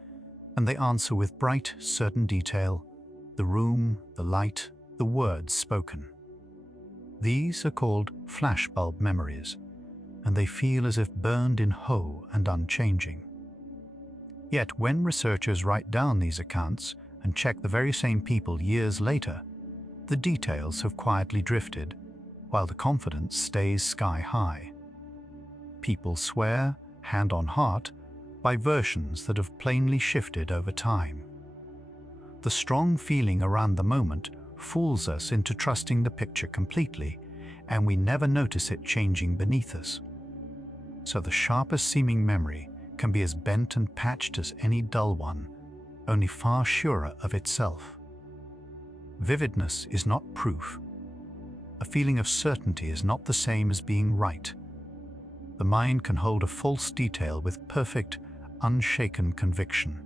and they answer with bright, certain detail, the room, the light, the words spoken. These are called flashbulb memories, and they feel as if burned in whole and unchanging. Yet when researchers write down these accounts and check the very same people years later, the details have quietly drifted, while the confidence stays sky high. People swear, hand on heart, by versions that have plainly shifted over time. The strong feeling around the moment fools us into trusting the picture completely, and we never notice it changing beneath us. So the sharpest seeming memory can be as bent and patched as any dull one, only far surer of itself. Vividness is not proof. A feeling of certainty is not the same as being right. The mind can hold a false detail with perfect, unshaken conviction.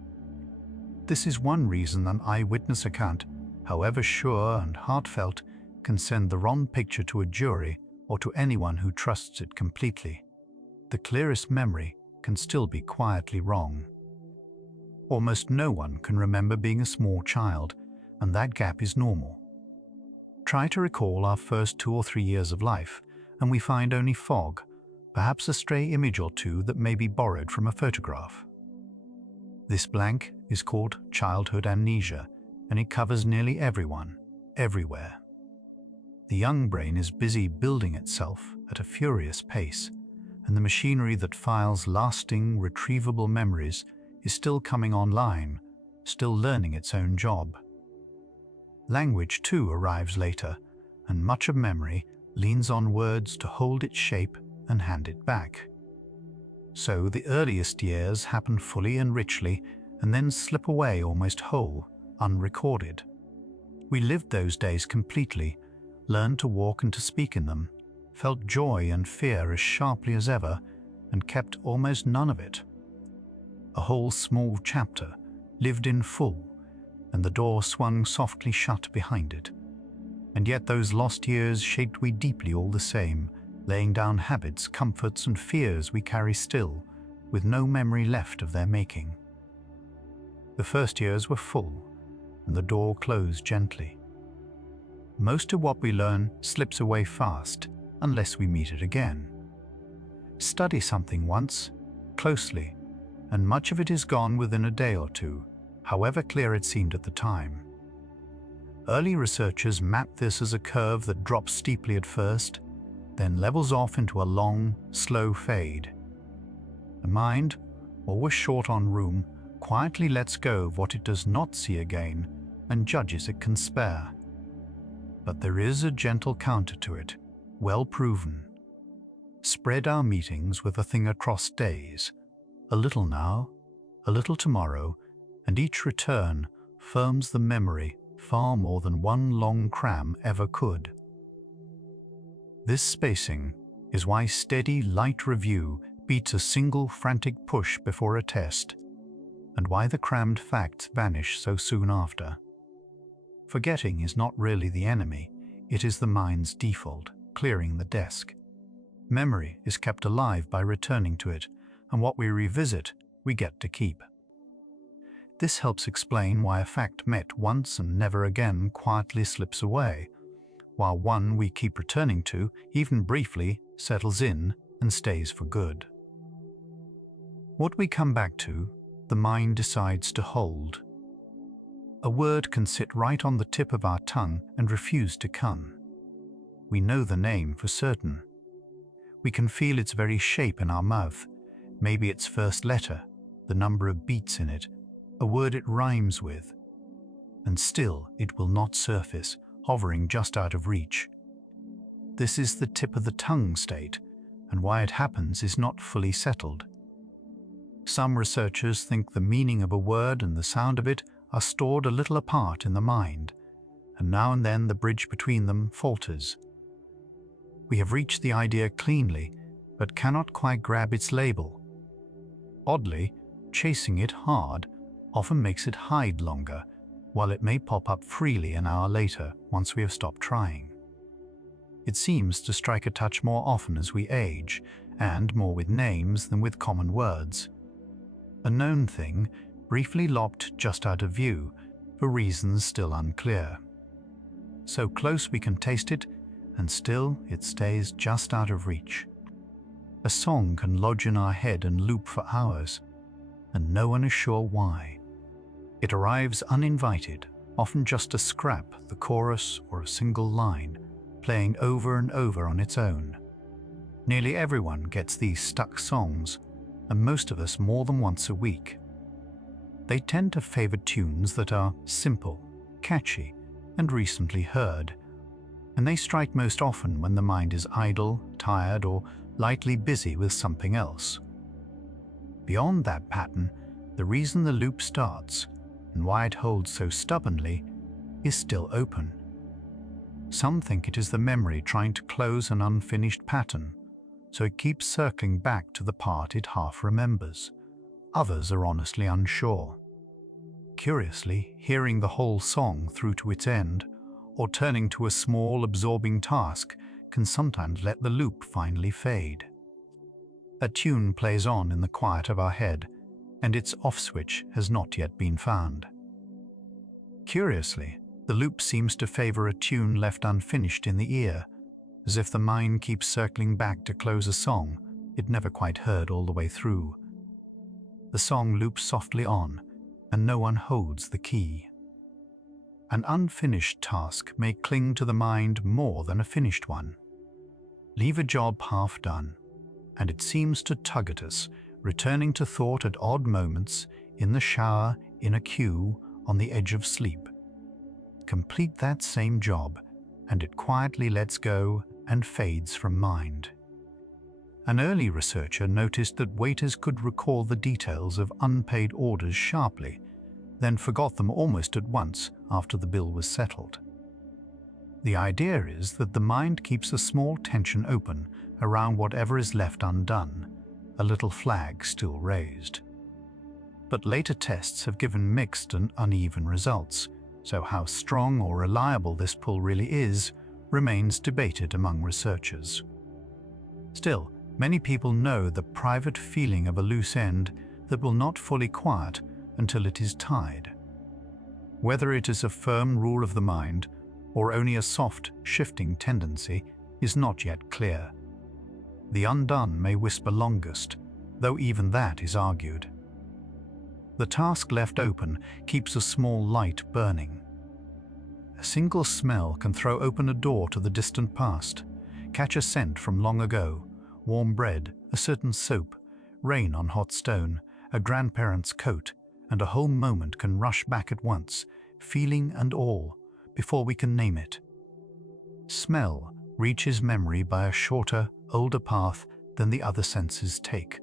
This is one reason an eyewitness account, however sure and heartfelt, can send the wrong picture to a jury or to anyone who trusts it completely. The clearest memory can still be quietly wrong. Almost no one can remember being a small child, and that gap is normal. Try to recall our first 2 or 3 years of life, and we find only fog, perhaps a stray image or two that may be borrowed from a photograph. This blank is called childhood amnesia, and it covers nearly everyone, everywhere. The young brain is busy building itself at a furious pace, and the machinery that files lasting, retrievable memories is still coming online, still learning its own job. Language, too, arrives later, and much of memory leans on words to hold its shape and hand it back. So the earliest years happen fully and richly, and then slip away almost whole, unrecorded. We lived those days completely, learned to walk and to speak in them, felt joy and fear as sharply as ever, and kept almost none of it. A whole small chapter, lived in full, and the door swung softly shut behind it. And yet those lost years shaped we deeply all the same, laying down habits, comforts, and fears we carry still, with no memory left of their making. The first years were full, and the door closed gently. Most of what we learn slips away fast, unless we meet it again. Study something once, closely, and much of it is gone within a day or two, however clear it seemed at the time. Early researchers mapped this as a curve that drops steeply at first, then levels off into a long, slow fade. The mind, always short on room, quietly lets go of what it does not see again and judges it can spare. But there is a gentle counter to it, well proven. Spread our meetings with a thing across days, a little now, a little tomorrow, and each return firms the memory far more than one long cram ever could. This spacing is why steady, light review beats a single frantic push before a test, and why the crammed facts vanish so soon after. Forgetting is not really the enemy, it is the mind's default, clearing the desk. Memory is kept alive by returning to it, and what we revisit, we get to keep. This helps explain why a fact met once and never again quietly slips away, while one we keep returning to, even briefly, settles in and stays for good. What we come back to, the mind decides to hold. A word can sit right on the tip of our tongue and refuse to come. We know the name for certain. We can feel its very shape in our mouth, maybe its first letter, the number of beats in it, a word it rhymes with. And still it will not surface, hovering just out of reach. This is the tip of the tongue state, and why it happens is not fully settled. Some researchers think the meaning of a word and the sound of it are stored a little apart in the mind, and now and then the bridge between them falters. We have reached the idea cleanly, but cannot quite grab its label. Oddly, chasing it hard often makes it hide longer, while it may pop up freely an hour later once we have stopped trying. It seems to strike a touch more often as we age, and more with names than with common words. A known thing, briefly lopped just out of view, for reasons still unclear. So close we can taste it, and still it stays just out of reach. A song can lodge in our head and loop for hours, and no one is sure why. It arrives uninvited, often just a scrap, the chorus or a single line, playing over and over on its own. Nearly everyone gets these stuck songs, and most of us more than once a week. They tend to favor tunes that are simple, catchy, and recently heard, and they strike most often when the mind is idle, tired, or lightly busy with something else. Beyond that pattern, the reason the loop starts, and why it holds so stubbornly, is still open. Some think it is the memory trying to close an unfinished pattern, so it keeps circling back to the part it half remembers. Others are honestly unsure. Curiously, hearing the whole song through to its end, or turning to a small, absorbing task, can sometimes let the loop finally fade. A tune plays on in the quiet of our head, and its off switch has not yet been found. Curiously, the loop seems to favor a tune left unfinished in the ear, as if the mind keeps circling back to close a song it never quite heard all the way through. The song loops softly on, and no one holds the key. An unfinished task may cling to the mind more than a finished one. Leave a job half done, and it seems to tug at us, returning to thought at odd moments, in the shower, in a queue, on the edge of sleep. Complete that same job, and it quietly lets go and fades from mind. An early researcher noticed that waiters could recall the details of unpaid orders sharply, then forgot them almost at once after the bill was settled. The idea is that the mind keeps a small tension open around whatever is left undone, a little flag still raised. But later tests have given mixed and uneven results, so how strong or reliable this pull really is remains debated among researchers. Still, many people know the private feeling of a loose end that will not fully quiet until it is tied. Whether it is a firm rule of the mind or only a soft, shifting tendency is not yet clear. The undone may whisper longest, though even that is argued. The task left open keeps a small light burning. A single smell can throw open a door to the distant past, catch a scent from long ago, warm bread, a certain soap, rain on hot stone, a grandparent's coat, and a whole moment can rush back at once, feeling and all, before we can name it. Smell reaches memory by a shorter, older path than the other senses take.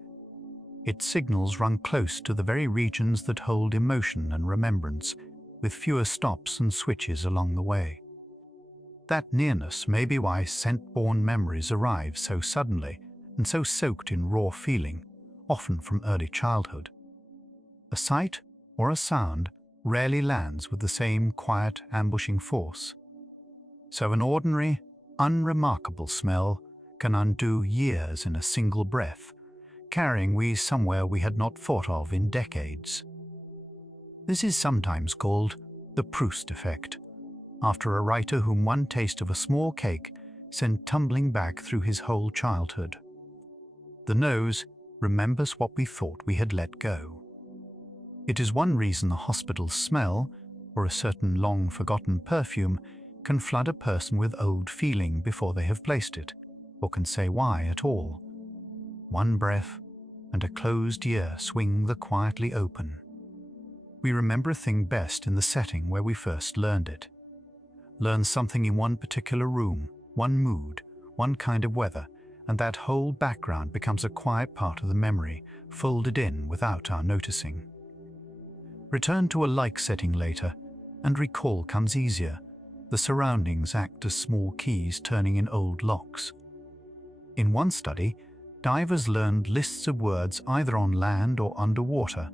Its signals run close to the very regions that hold emotion and remembrance, with fewer stops and switches along the way. That nearness may be why scent-borne memories arrive so suddenly, and so soaked in raw feeling, often from early childhood. A sight or a sound rarely lands with the same quiet, ambushing force. So an ordinary, unremarkable smell can undo years in a single breath, carrying we somewhere we had not thought of in decades. This is sometimes called the Proust effect, after a writer whom one taste of a small cake sent tumbling back through his whole childhood. The nose remembers what we thought we had let go. It is one reason the hospital's smell, or a certain long-forgotten perfume, can flood a person with old feeling before they have placed it, or can say why at all. One breath, and a closed ear swing the quietly open. We remember a thing best in the setting where we first learned it. Learn something in one particular room, one mood, one kind of weather, and that whole background becomes a quiet part of the memory, folded in without our noticing. Return to a like setting later, and recall comes easier. The surroundings act as small keys turning in old locks. In one study, divers learned lists of words either on land or underwater,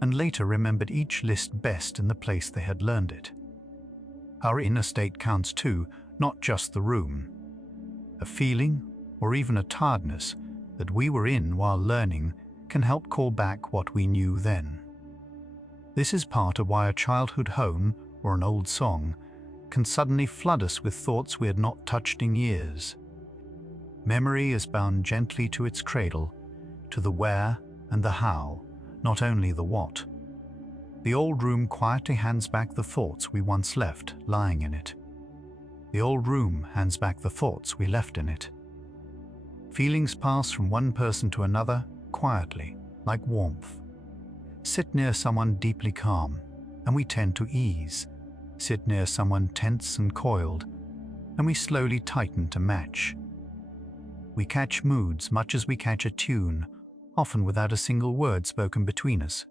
and later remembered each list best in the place they had learned it. Our inner state counts too, not just the room. A feeling, or even a tiredness, that we were in while learning can help call back what we knew then. This is part of why a childhood home or an old song can suddenly flood us with thoughts we had not touched in years. Memory is bound gently to its cradle, to the where and the how, not only the what. The old room quietly hands back the thoughts we once left lying in it. The old room hands back the thoughts we left in it. Feelings pass from one person to another quietly, like warmth. Sit near someone deeply calm, and we tend to ease. Sit near someone tense and coiled, and we slowly tighten to match. We catch moods much as we catch a tune, often without a single word spoken between us.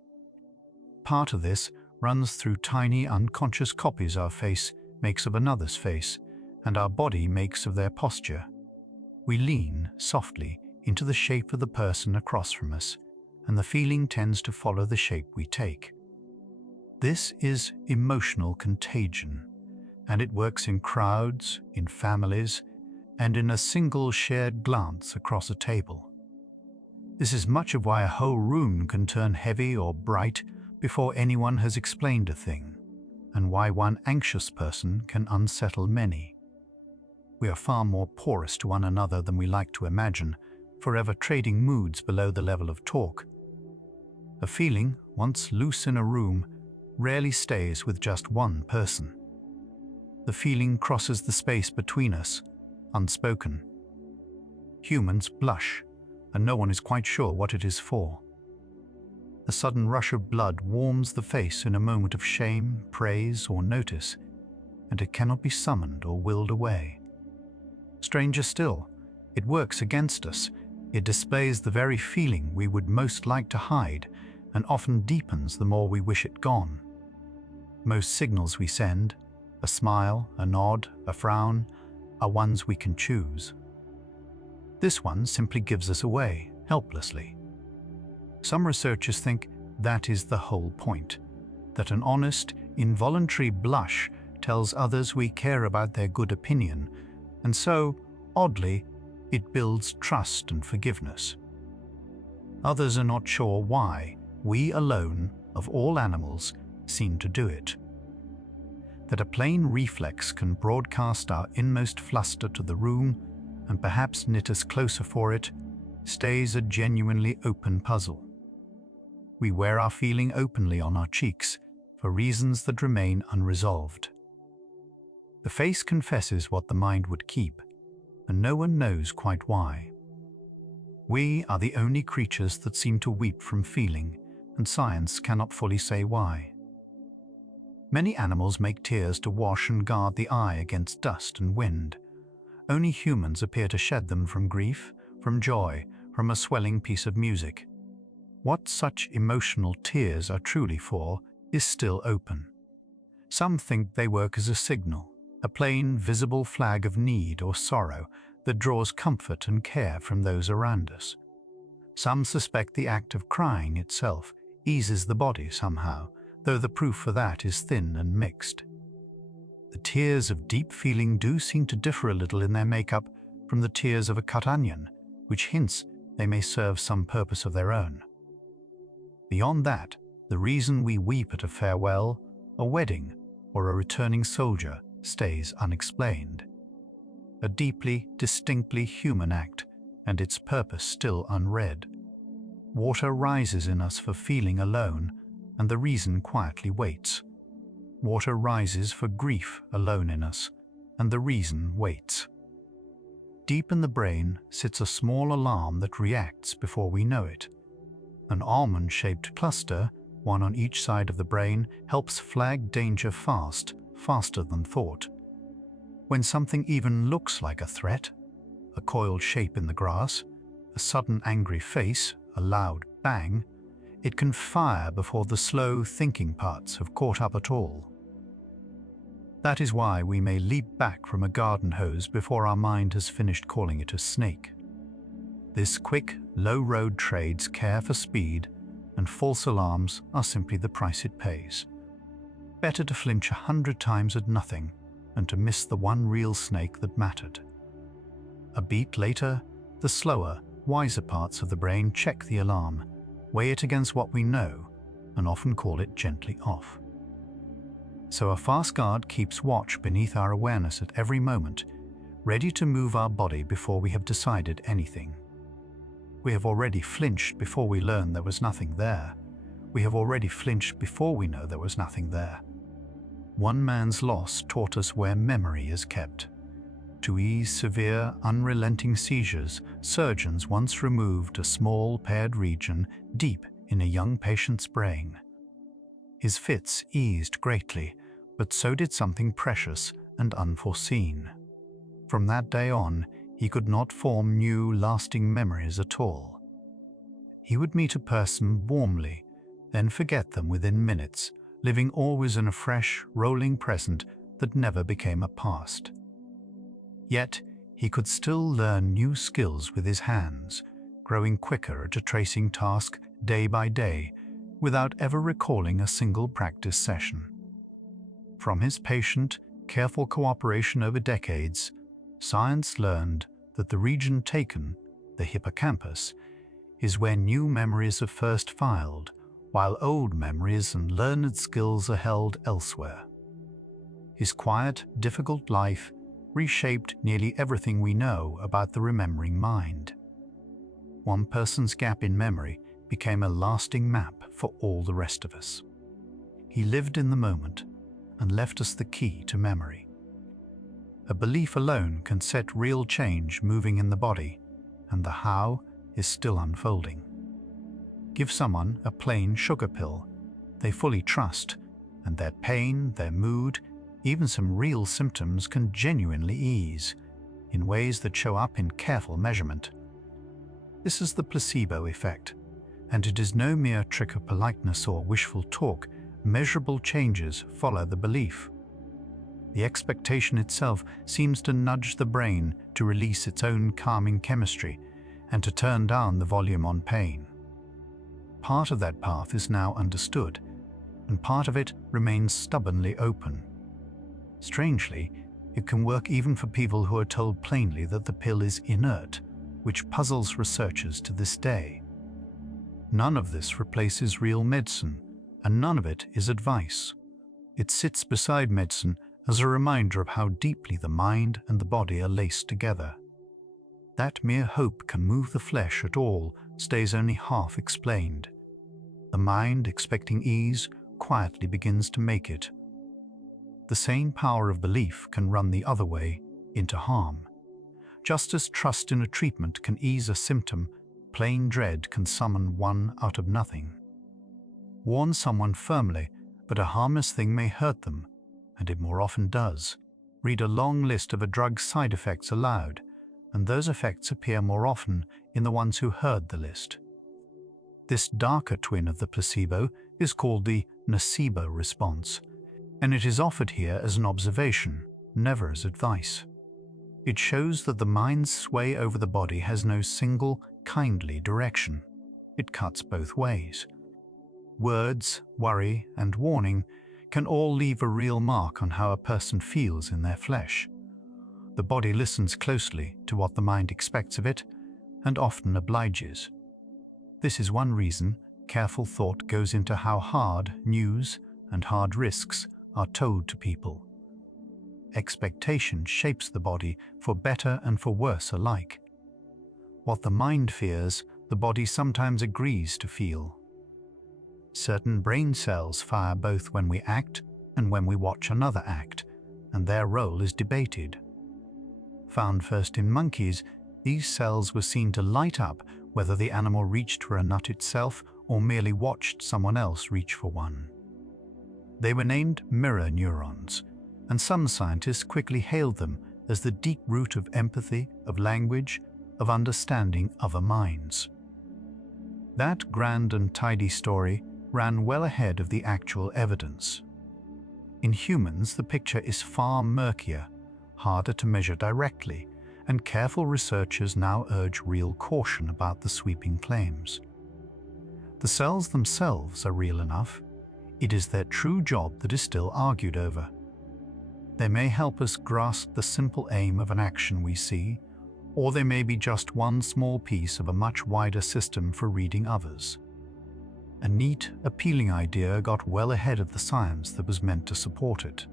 Part of this runs through tiny unconscious copies our face makes of another's face, and our body makes of their posture. We lean softly into the shape of the person across from us, and the feeling tends to follow the shape we take. This is emotional contagion, and it works in crowds, in families, and in a single shared glance across a table. This is much of why a whole room can turn heavy or bright before anyone has explained a thing, and why one anxious person can unsettle many. We are far more porous to one another than we like to imagine, forever trading moods below the level of talk. A feeling, once loose in a room, rarely stays with just one person. The feeling crosses the space between us, unspoken. Humans blush, and no one is quite sure what it is for. A sudden rush of blood warms the face in a moment of shame, praise, or notice, and it cannot be summoned or willed away. Stranger still, it works against us. It displays the very feeling we would most like to hide, and often deepens the more we wish it gone. Most signals we send, a smile, a nod, a frown, are ones we can choose. This one simply gives us away, helplessly. Some researchers think that is the whole point, that an honest, involuntary blush tells others we care about their good opinion, and so, oddly, it builds trust and forgiveness. Others are not sure why we alone, of all animals, seem to do it. That a plain reflex can broadcast our inmost fluster to the room and perhaps knit us closer for it, stays a genuinely open puzzle. We wear our feeling openly on our cheeks for reasons that remain unresolved. The face confesses what the mind would keep, and no one knows quite why. We are the only creatures that seem to weep from feeling, and science cannot fully say why. Many animals make tears to wash and guard the eye against dust and wind. Only humans appear to shed them from grief, from joy, from a swelling piece of music. What such emotional tears are truly for is still open. Some think they work as a signal, a plain, visible flag of need or sorrow that draws comfort and care from those around us. Some suspect the act of crying itself eases the body somehow, though the proof for that is thin and mixed. The tears of deep feeling do seem to differ a little in their makeup from the tears of a cut onion, which hints they may serve some purpose of their own. Beyond that, the reason we weep at a farewell, a wedding, or a returning soldier stays unexplained. A deeply, distinctly human act, and its purpose still unread. Water rises in us for feeling alone, and the reason quietly waits. Water rises for grief alone in us, and the reason waits. Deep in the brain sits a small alarm that reacts before we know it. An almond-shaped cluster, one on each side of the brain, helps flag danger faster than thought. When something even looks like a threat, a coiled shape in the grass, a sudden angry face, a loud bang, it can fire before the slow thinking parts have caught up at all. That is why we may leap back from a garden hose before our mind has finished calling it a snake. This quick, low-road trade's care for speed and false alarms are simply the price it pays. Better to flinch 100 times at nothing than to miss the one real snake that mattered. A beat later, the slower, wiser parts of the brain check the alarm, weigh it against what we know, and often call it gently off. So a fast guard keeps watch beneath our awareness at every moment, ready to move our body before we have decided anything. We have already flinched before we learn there was nothing there. We have already flinched before we know there was nothing there. One man's loss taught us where memory is kept. To ease severe, unrelenting seizures, surgeons once removed a small paired region deep in a young patient's brain. His fits eased greatly, but so did something precious and unforeseen. From that day on, he could not form new, lasting memories at all. He would meet a person warmly, then forget them within minutes, living always in a fresh, rolling present that never became a past. Yet, he could still learn new skills with his hands, growing quicker at a tracing task day by day, without ever recalling a single practice session. From his patient, careful cooperation over decades, science learned that the region taken, the hippocampus, is where new memories are first filed, while old memories and learned skills are held elsewhere. His quiet, difficult life reshaped nearly everything we know about the remembering mind. One person's gap in memory became a lasting map for all the rest of us. He lived in the moment and left us the key to memory. A belief alone can set real change moving in the body, and the how is still unfolding. Give someone a plain sugar pill they fully trust, and their pain, their mood, even some real symptoms can genuinely ease, in ways that show up in careful measurement. This is the placebo effect, and it is no mere trick of politeness or wishful talk. Measurable changes follow the belief. The expectation itself seems to nudge the brain to release its own calming chemistry and to turn down the volume on pain. Part of that path is now understood, and part of it remains stubbornly open. Strangely, it can work even for people who are told plainly that the pill is inert, which puzzles researchers to this day. None of this replaces real medicine, and none of it is advice. It sits beside medicine as a reminder of how deeply the mind and the body are laced together. That mere hope can move the flesh at all stays only half explained. The mind, expecting ease, quietly begins to make it. The same power of belief can run the other way, into harm. Just as trust in a treatment can ease a symptom, plain dread can summon one out of nothing. Warn someone firmly, but a harmless thing may hurt them, and it more often does. Read a long list of a drug's side effects aloud, and those effects appear more often in the ones who heard the list. This darker twin of the placebo is called the nocebo response, and it is offered here as an observation, never as advice. It shows that the mind's sway over the body has no single, kindly direction. It cuts both ways. Words, worry, and warning can all leave a real mark on how a person feels in their flesh. The body listens closely to what the mind expects of it and often obliges. This is one reason careful thought goes into how hard news and hard risks are told to people. Expectation shapes the body for better and for worse alike. What the mind fears, the body sometimes agrees to feel. Certain brain cells fire both when we act and when we watch another act, and their role is debated. Found first in monkeys, these cells were seen to light up whether the animal reached for a nut itself or merely watched someone else reach for one. They were named mirror neurons, and some scientists quickly hailed them as the deep root of empathy, of language, of understanding other minds. That grand and tidy story ran well ahead of the actual evidence. In humans, the picture is far murkier, harder to measure directly, and careful researchers now urge real caution about the sweeping claims. The cells themselves are real enough. It is their true job that is still argued over. They may help us grasp the simple aim of an action we see, or they may be just one small piece of a much wider system for reading others. A neat, appealing idea got well ahead of the science that was meant to support it.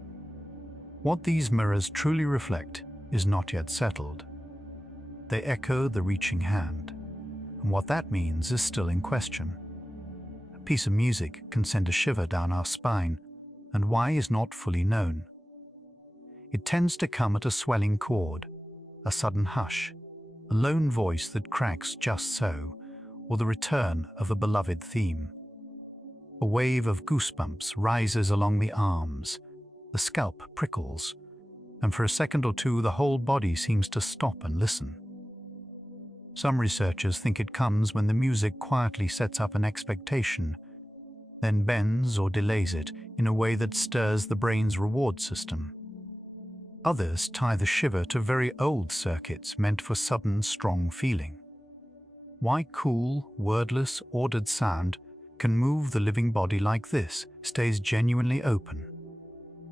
What these mirrors truly reflect is not yet settled. They echo the reaching hand, and what that means is still in question. A piece of music can send a shiver down our spine, and why is not fully known. It tends to come at a swelling chord, a sudden hush, a lone voice that cracks just so, or the return of a beloved theme. A wave of goosebumps rises along the arms, the scalp prickles, and for a second or two the whole body seems to stop and listen. Some researchers think it comes when the music quietly sets up an expectation, then bends or delays it in a way that stirs the brain's reward system. Others tie the shiver to very old circuits meant for sudden, strong feeling. Why cool, wordless, ordered sound can move the living body like this stays genuinely open.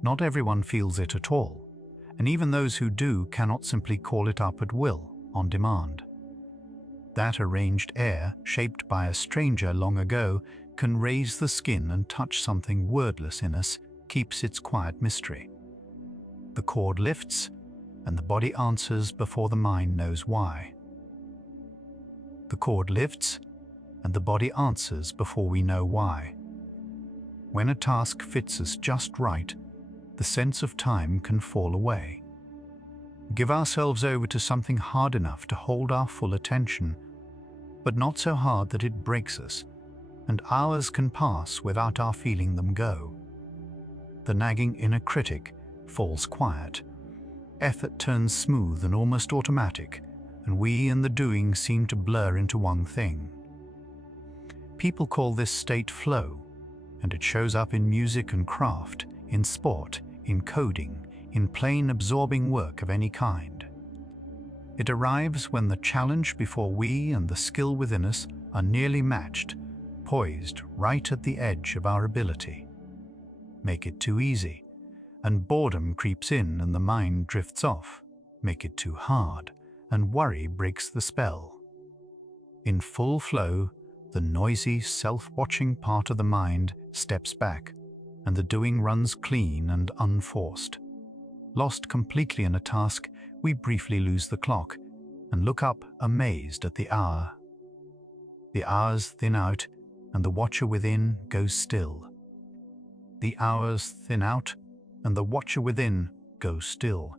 Not everyone feels it at all, and even those who do cannot simply call it up at will, on demand. That arranged air, shaped by a stranger long ago, can raise the skin and touch something wordless in us, keeps its quiet mystery. The chord lifts, and the body answers before the mind knows why. The chord lifts, and the body answers before we know why. When a task fits us just right, the sense of time can fall away. Give ourselves over to something hard enough to hold our full attention, but not so hard that it breaks us, and hours can pass without our feeling them go. The nagging inner critic falls quiet. Effort turns smooth and almost automatic, and we and the doing seem to blur into one thing. People call this state flow, and it shows up in music and craft, in sport, in coding, in plain absorbing work of any kind. It arrives when the challenge before we and the skill within us are nearly matched, poised right at the edge of our ability. Make it too easy, and boredom creeps in and the mind drifts off. Make it too hard, and worry breaks the spell. In full flow, the noisy, self-watching part of the mind steps back, and the doing runs clean and unforced. Lost completely in a task, we briefly lose the clock and look up amazed at the hour. The hours thin out, and the watcher within goes still. The hours thin out, and the watcher within goes still.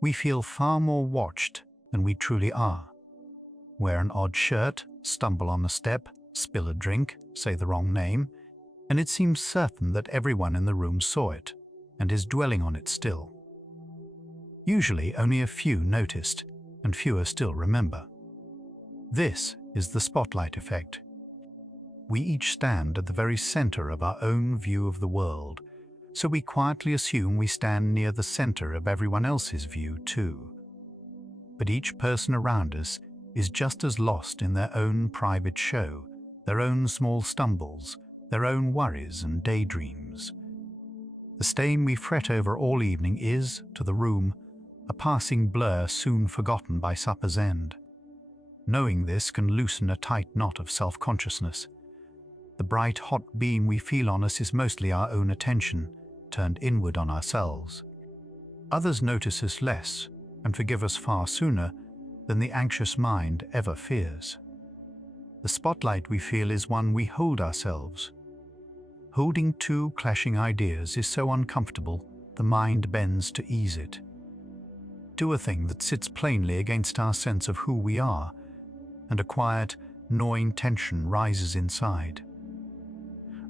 We feel far more watched than we truly are. Wear an odd shirt, stumble on a step, spill a drink, say the wrong name, and it seems certain that everyone in the room saw it and is dwelling on it still. Usually only a few noticed, and fewer still remember. This is the spotlight effect. We each stand at the very center of our own view of the world, so we quietly assume we stand near the center of everyone else's view too. but each person around us is just as lost in their own private show, their own small stumbles, their own worries and daydreams. The stain we fret over all evening is, to the room, a passing blur soon forgotten by supper's end. Knowing this can loosen a tight knot of self-consciousness. The bright, hot beam we feel on us is mostly our own attention, turned inward on ourselves. Others notice us less and forgive us far sooner than the anxious mind ever fears. The spotlight we feel is one we hold ourselves. Holding two clashing ideas is so uncomfortable, the mind bends to ease it. Do a thing that sits plainly against our sense of who we are, and a quiet, gnawing tension rises inside.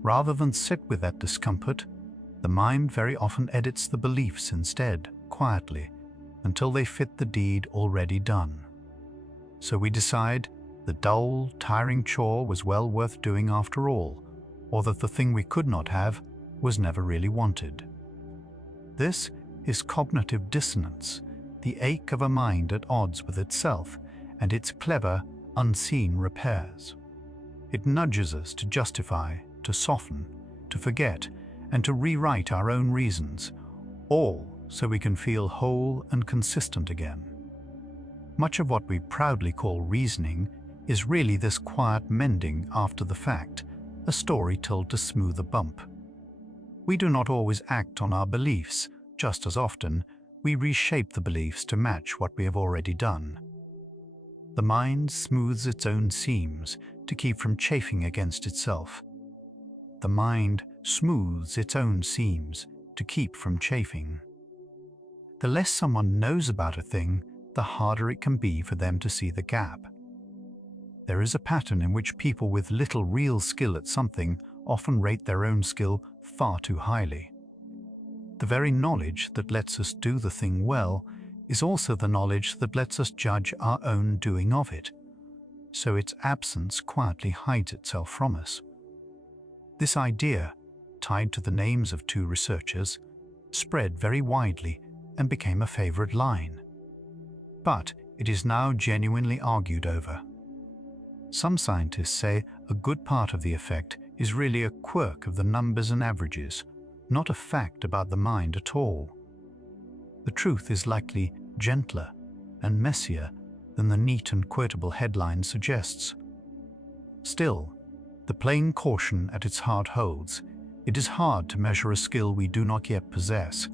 Rather than sit with that discomfort, the mind very often edits the beliefs instead, quietly, until they fit the deed already done. So we decide the dull, tiring chore was well worth doing after all, or that the thing we could not have was never really wanted. This is cognitive dissonance, the ache of a mind at odds with itself and its clever, unseen repairs. It nudges us to justify, to soften, to forget, and to rewrite our own reasons, all so we can feel whole and consistent again. Much of what we proudly call reasoning is really this quiet mending after the fact, a story told to smooth a bump. We do not always act on our beliefs. Just as often, we reshape the beliefs to match what we have already done. The mind smooths its own seams to keep from chafing against itself. The mind smooths its own seams to keep from chafing. The less someone knows about a thing, the harder it can be for them to see the gap. There is a pattern in which people with little real skill at something often rate their own skill far too highly. The very knowledge that lets us do the thing well is also the knowledge that lets us judge our own doing of it, so its absence quietly hides itself from us. This idea, tied to the names of two researchers, spread very widely and became a favorite line. But it is now genuinely argued over. Some scientists say a good part of the effect is really a quirk of the numbers and averages, not a fact about the mind at all. The truth is likely gentler and messier than the neat and quotable headline suggests. Still, the plain caution at its heart holds. It is hard to measure a skill we do not yet possess.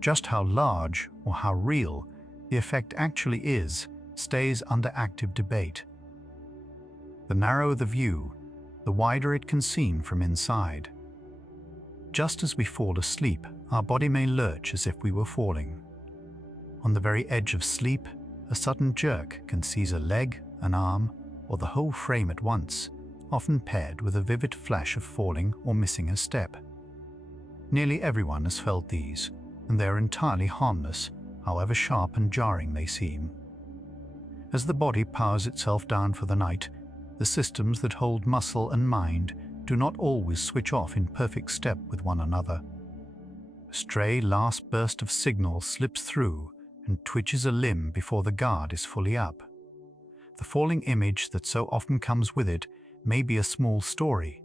Just how large or how real the effect actually is stays under active debate. The narrower the view, the wider it can seem from inside. Just as we fall asleep, our body may lurch as if we were falling. On the very edge of sleep, a sudden jerk can seize a leg, an arm, or the whole frame at once, often paired with a vivid flash of falling or missing a step. Nearly everyone has felt these, and they are entirely harmless, however sharp and jarring they seem. As the body powers itself down for the night, the systems that hold muscle and mind do not always switch off in perfect step with one another. A stray last burst of signal slips through and twitches a limb before the guard is fully up. The falling image that so often comes with it may be a small story.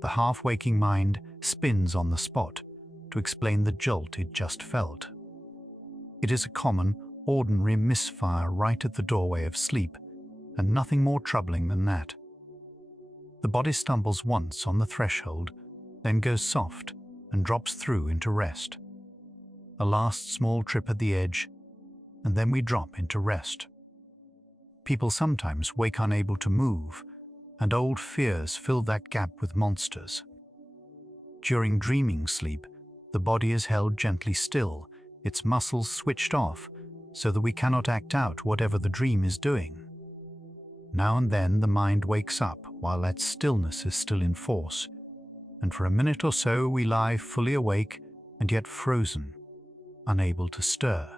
The half-waking mind spins on the spot to explain the jolt it just felt. It is a common, ordinary misfire right at the doorway of sleep, and nothing more troubling than that. The body stumbles once on the threshold, then goes soft and drops through into rest. A last small trip at the edge, and then we drop into rest. People sometimes wake unable to move, and old fears fill that gap with monsters. During dreaming sleep, the body is held gently still, its muscles switched off, so that we cannot act out whatever the dream is doing. Now and then the mind wakes up while that stillness is still in force, and for a minute or so we lie fully awake and yet frozen, unable to stir.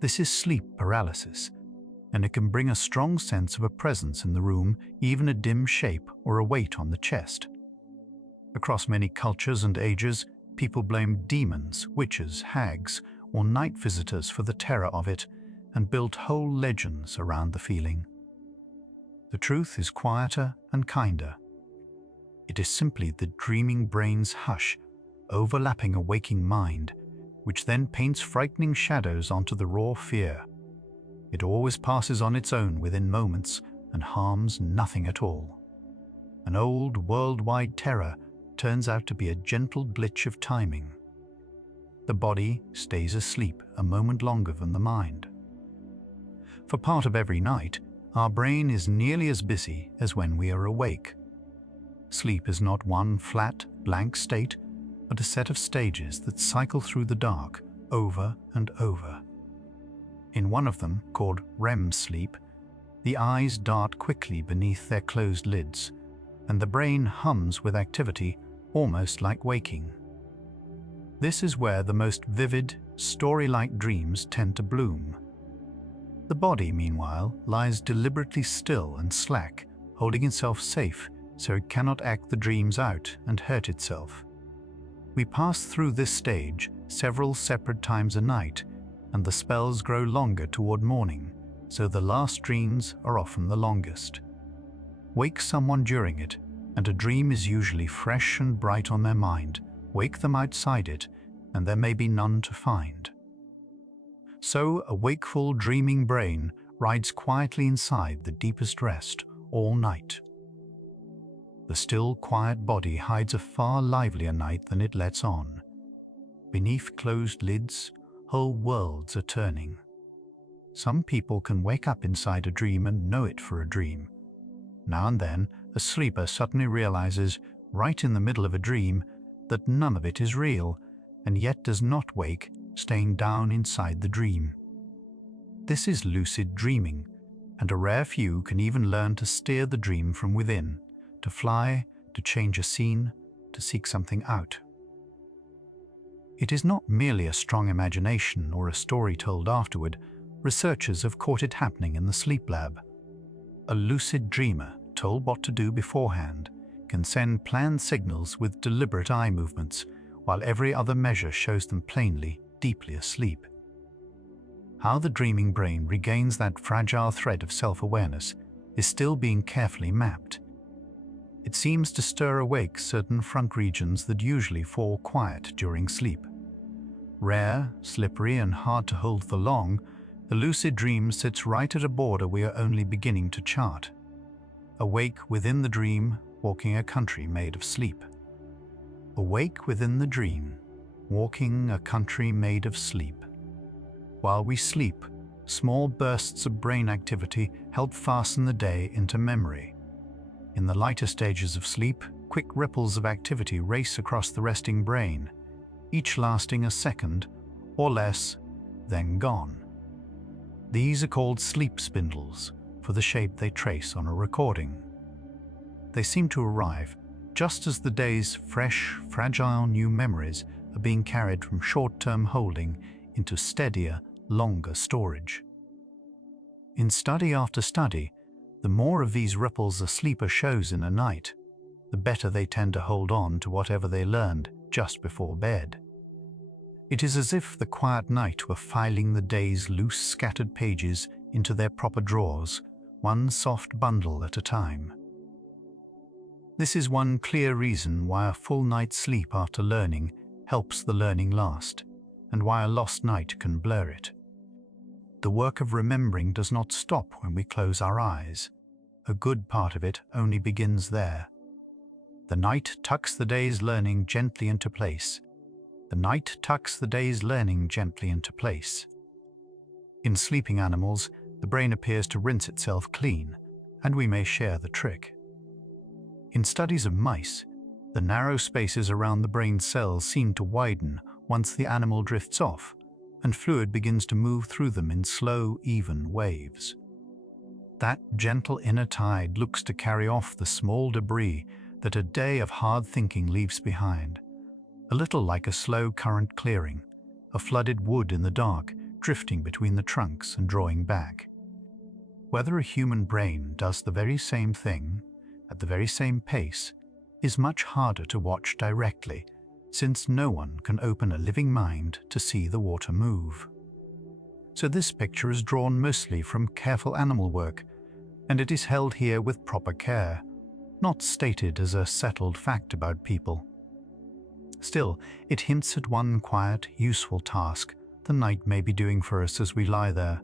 This is sleep paralysis, and it can bring a strong sense of a presence in the room, even a dim shape or a weight on the chest. Across many cultures and ages, people blame demons, witches, hags, or night visitors for the terror of it, and built whole legends around the feeling. The truth is quieter and kinder. It is simply the dreaming brain's hush overlapping a waking mind, which then paints frightening shadows onto the raw fear. It always passes on its own within moments and harms nothing at all. An old worldwide terror turns out to be a gentle glitch of timing. The body stays asleep a moment longer than the mind. For part of every night, our brain is nearly as busy as when we are awake. Sleep is not one flat, blank state, but a set of stages that cycle through the dark over and over. In one of them, called REM sleep, the eyes dart quickly beneath their closed lids, and the brain hums with activity almost like waking. This is where the most vivid, story-like dreams tend to bloom. The body, meanwhile, lies deliberately still and slack, holding itself safe so it cannot act the dreams out and hurt itself. We pass through this stage several separate times a night, and the spells grow longer toward morning, so the last dreams are often the longest. Wake someone during it, and a dream is usually fresh and bright on their mind. Wake them outside it, and there may be none to find. So a wakeful, dreaming brain rides quietly inside the deepest rest all night. The still, quiet body hides a far livelier night than it lets on. Beneath closed lids, whole worlds are turning. Some people can wake up inside a dream and know it for a dream. Now and then, a sleeper suddenly realizes, right in the middle of a dream, that none of it is real, and yet does not wake, staying down inside the dream. This is lucid dreaming, and a rare few can even learn to steer the dream from within, to fly, to change a scene, to seek something out. It is not merely a strong imagination or a story told afterward. Researchers have caught it happening in the sleep lab. A lucid dreamer, told what to do beforehand, can send planned signals with deliberate eye movements, while every other measure shows them plainly, deeply asleep. How the dreaming brain regains that fragile thread of self-awareness is still being carefully mapped. It seems to stir awake certain front regions that usually fall quiet during sleep. Rare, slippery, and hard to hold for long, the lucid dream sits right at a border we are only beginning to chart. Awake within the dream, walking a country made of sleep. Awake within the dream, walking a country made of sleep. While we sleep, small bursts of brain activity help fasten the day into memory. In the lighter stages of sleep, quick ripples of activity race across the resting brain, each lasting a second or less, then gone. These are called sleep spindles, for the shape they trace on a recording. They seem to arrive just as the day's fresh, fragile new memories are being carried from short-term holding into steadier, longer storage. In study after study, the more of these ripples a sleeper shows in a night, the better they tend to hold on to whatever they learned just before bed. It is as if the quiet night were filing the day's loose, scattered pages into their proper drawers, one soft bundle at a time. This is one clear reason why a full night's sleep after learning helps the learning last, and why a lost night can blur it. The work of remembering does not stop when we close our eyes. A good part of it only begins there. The night tucks the day's learning gently into place. The night tucks the day's learning gently into place. In sleeping animals, the brain appears to rinse itself clean, and we may share the trick. In studies of mice, the narrow spaces around the brain cells seem to widen once the animal drifts off, and fluid begins to move through them in slow, even waves. That gentle inner tide looks to carry off the small debris that a day of hard thinking leaves behind, a little like a slow current clearing, a flooded wood in the dark, drifting between the trunks and drawing back. Whether a human brain does the very same thing, at the very same pace, is much harder to watch directly, since no one can open a living mind to see the water move. So this picture is drawn mostly from careful animal work, and it is held here with proper care, not stated as a settled fact about people. Still, it hints at one quiet, useful task the night may be doing for us as we lie there.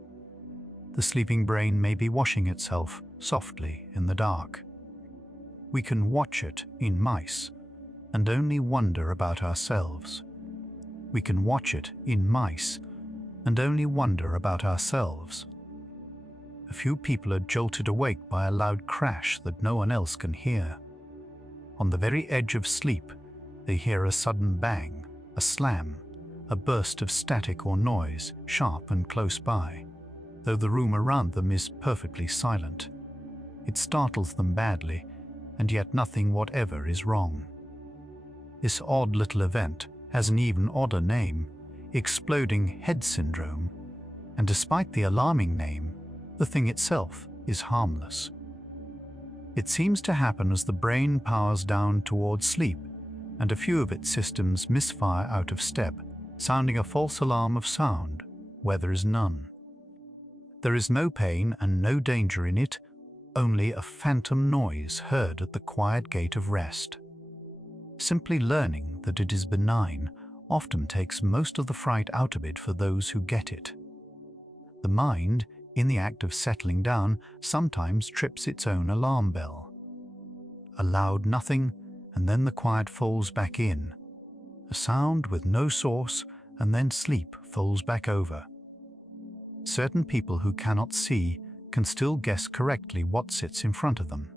The sleeping brain may be washing itself softly in the dark. We can watch it in mice and only wonder about ourselves. We can watch it in mice and only wonder about ourselves. A few people are jolted awake by a loud crash that no one else can hear. On the very edge of sleep, they hear a sudden bang, a slam, a burst of static or noise, sharp and close by, though the room around them is perfectly silent. It startles them badly, and yet nothing whatever is wrong. This odd little event has an even odder name, exploding head syndrome, and despite the alarming name, the thing itself is harmless. It seems to happen as the brain powers down towards sleep, and a few of its systems misfire out of step, sounding a false alarm of sound where there is none. There is no pain and no danger in it, only a phantom noise heard at the quiet gate of rest. Simply learning that it is benign often takes most of the fright out of it for those who get it. The mind, in the act of settling down, sometimes trips its own alarm bell. A loud nothing, and then the quiet falls back in. A sound with no source, and then sleep falls back over. Certain people who cannot see can still guess correctly what sits in front of them.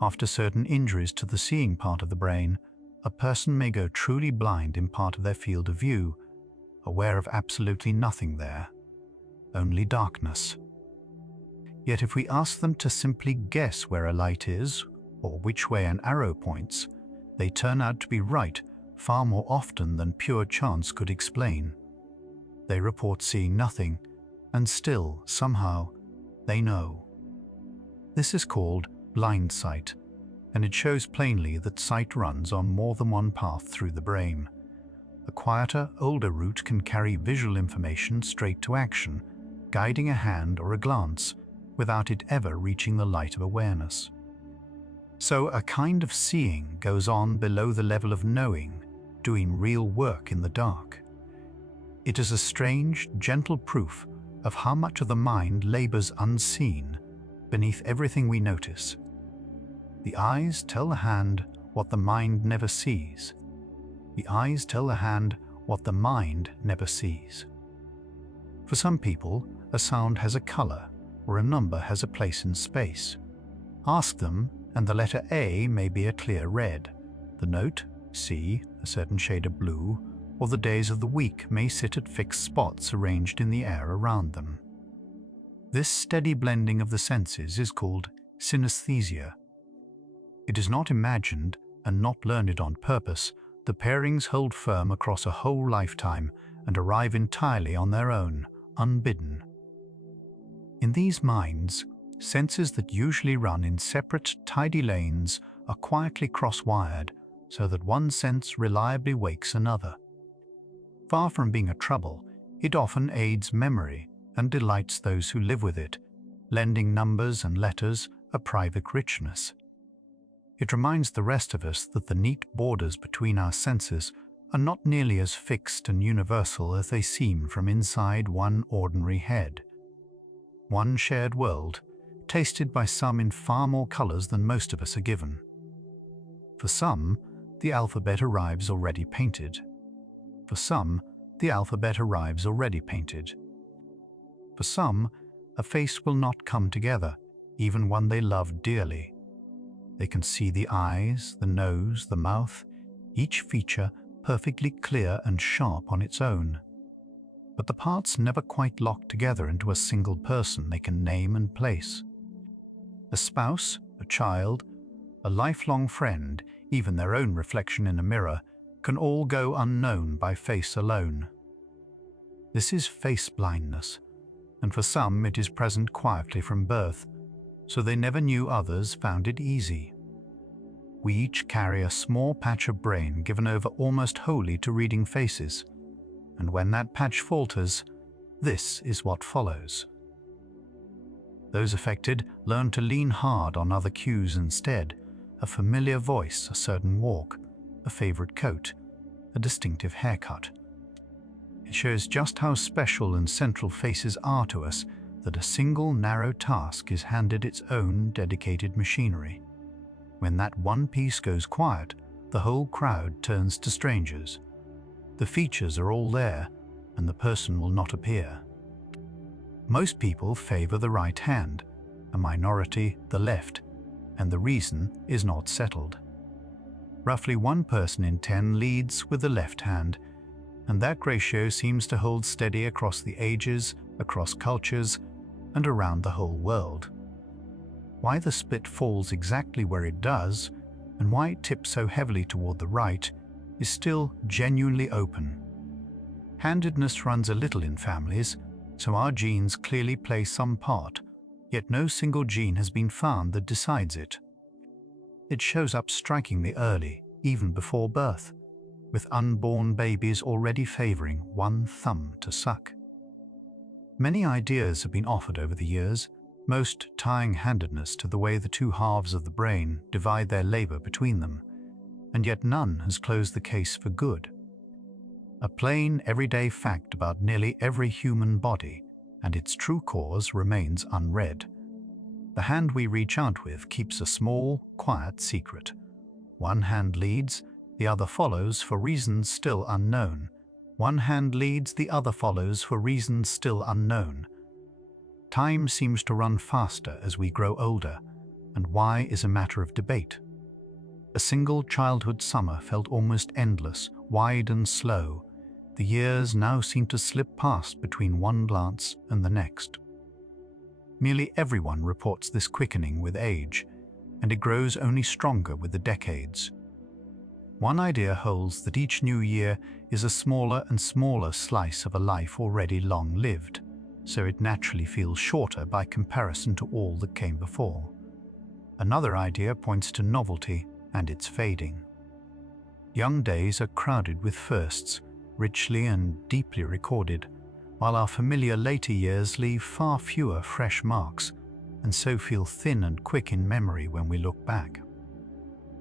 After certain injuries to the seeing part of the brain, a person may go truly blind in part of their field of view, aware of absolutely nothing there, only darkness. Yet if we ask them to simply guess where a light is, or which way an arrow points, they turn out to be right far more often than pure chance could explain. They report seeing nothing, and still, somehow, they know. This is called blindsight, and it shows plainly that sight runs on more than one path through the brain. A quieter, older route can carry visual information straight to action, guiding a hand or a glance, without it ever reaching the light of awareness. So a kind of seeing goes on below the level of knowing, doing real work in the dark. It is a strange, gentle proof of how much of the mind labors unseen beneath everything we notice. The eyes tell the hand what the mind never sees. The eyes tell the hand what the mind never sees. For some people, a sound has a color, or a number has a place in space. Ask them, and the letter A may be a clear red, the note, C, a certain shade of blue, or the days of the week may sit at fixed spots arranged in the air around them. This steady blending of the senses is called synesthesia. It is not imagined and not learned on purpose. The pairings hold firm across a whole lifetime and arrive entirely on their own, unbidden. In these minds, senses that usually run in separate, tidy lanes are quietly cross-wired so that one sense reliably wakes another. Far from being a trouble, it often aids memory and delights those who live with it, lending numbers and letters a private richness. It reminds the rest of us that the neat borders between our senses are not nearly as fixed and universal as they seem from inside one ordinary head. One shared world, tasted by some in far more colors than most of us are given. For some, the alphabet arrives already painted. For some, the alphabet arrives already painted. For some, a face will not come together, even one they love dearly. They can see the eyes, the nose, the mouth, each feature perfectly clear and sharp on its own. But the parts never quite lock together into a single person they can name and place. A spouse, a child, a lifelong friend, even their own reflection in a mirror, can all go unknown by face alone. This is face blindness, and for some it is present quietly from birth, so they never knew others found it easy. We each carry a small patch of brain given over almost wholly to reading faces, and when that patch falters, This is what follows. Those affected learn to lean hard on other cues instead: a familiar voice, a certain walk, a favorite coat, a distinctive haircut. It shows just how special and central faces are to us that a single narrow task is handed its own dedicated machinery. When that one piece goes quiet, the whole crowd turns to strangers. The features are all there, and the person will not appear. Most people favor the right hand, a minority the left, and the reason is not settled. Roughly 1 person in 10 leads with the left hand, and that ratio seems to hold steady across the ages, across cultures, and around the whole world. Why the split falls exactly where it does, and why it tips so heavily toward the right, is still genuinely open. Handedness runs a little in families, so our genes clearly play some part, yet no single gene has been found that decides it. It shows up strikingly early, even before birth, with unborn babies already favoring one thumb to suck. Many ideas have been offered over the years, most tying handedness to the way the two halves of the brain divide their labor between them, and yet none has closed the case for good. A plain, everyday fact about nearly every human body, and its true cause remains unread. The hand we reach out with keeps a small, quiet secret. One hand leads, the other follows for reasons still unknown. One hand leads, the other follows for reasons still unknown. Time seems to run faster as we grow older, and why is a matter of debate. A single childhood summer felt almost endless, wide and slow. The years now seem to slip past between one glance and the next. Nearly everyone reports this quickening with age, and it grows only stronger with the decades. One idea holds that each new year is a smaller and smaller slice of a life already long lived, so it naturally feels shorter by comparison to all that came before. Another idea points to novelty and its fading. Young days are crowded with firsts, richly and deeply recorded, while our familiar later years leave far fewer fresh marks, and so feel thin and quick in memory when we look back.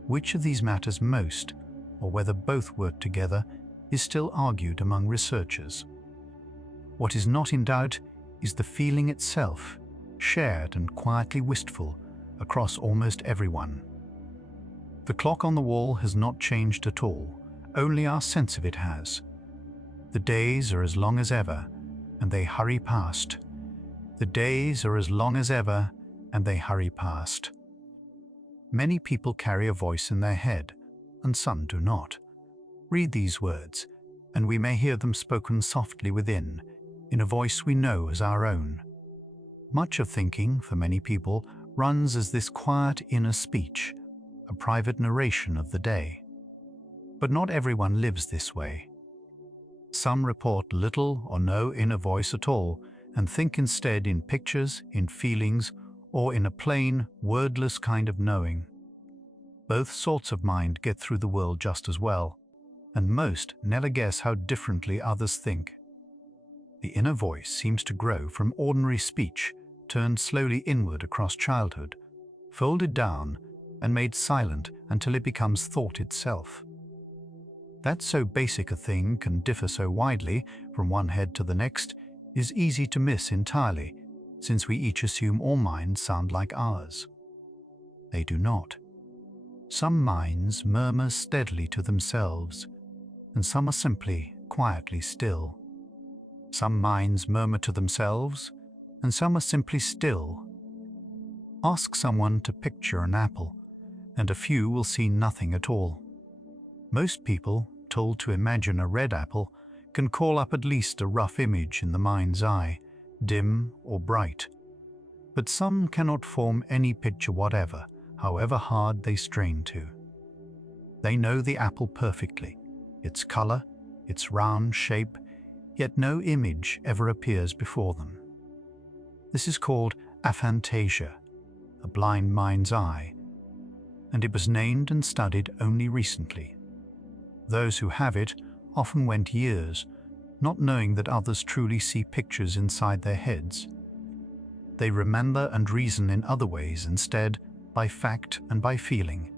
Which of these matters most, or whether both work together, is still argued among researchers. What is not in doubt is the feeling itself, shared and quietly wistful across almost everyone. The clock on the wall has not changed at all, only our sense of it has. The days are as long as ever, and they hurry past. The days are as long as ever, and they hurry past. Many people carry a voice in their head, and some do not. Read these words, and we may hear them spoken softly within, in a voice we know as our own. Much of thinking, for many people, runs as this quiet inner speech, a private narration of the day. But not everyone lives this way. Some report little or no inner voice at all, and think instead in pictures, in feelings, or in a plain, wordless kind of knowing. Both sorts of mind get through the world just as well, and most never guess how differently others think. The inner voice seems to grow from ordinary speech, turned slowly inward across childhood, folded down, and made silent until it becomes thought itself. That so basic a thing can differ so widely from one head to the next is easy to miss entirely, since we each assume all minds sound like ours. They do not. Some minds murmur steadily to themselves, and some are simply quietly still. Some minds murmur to themselves, and some are simply still. Ask someone to picture an apple, and a few will see nothing at all. Most people, told to imagine a red apple, can call up at least a rough image in the mind's eye, dim or bright. But some cannot form any picture whatever, however hard they strain to. They know the apple perfectly, its color, its round shape, yet no image ever appears before them. This is called aphantasia, a blind mind's eye, and it was named and studied only recently. Those who have it often went years, not knowing that others truly see pictures inside their heads. They remember and reason in other ways instead, by fact and by feeling,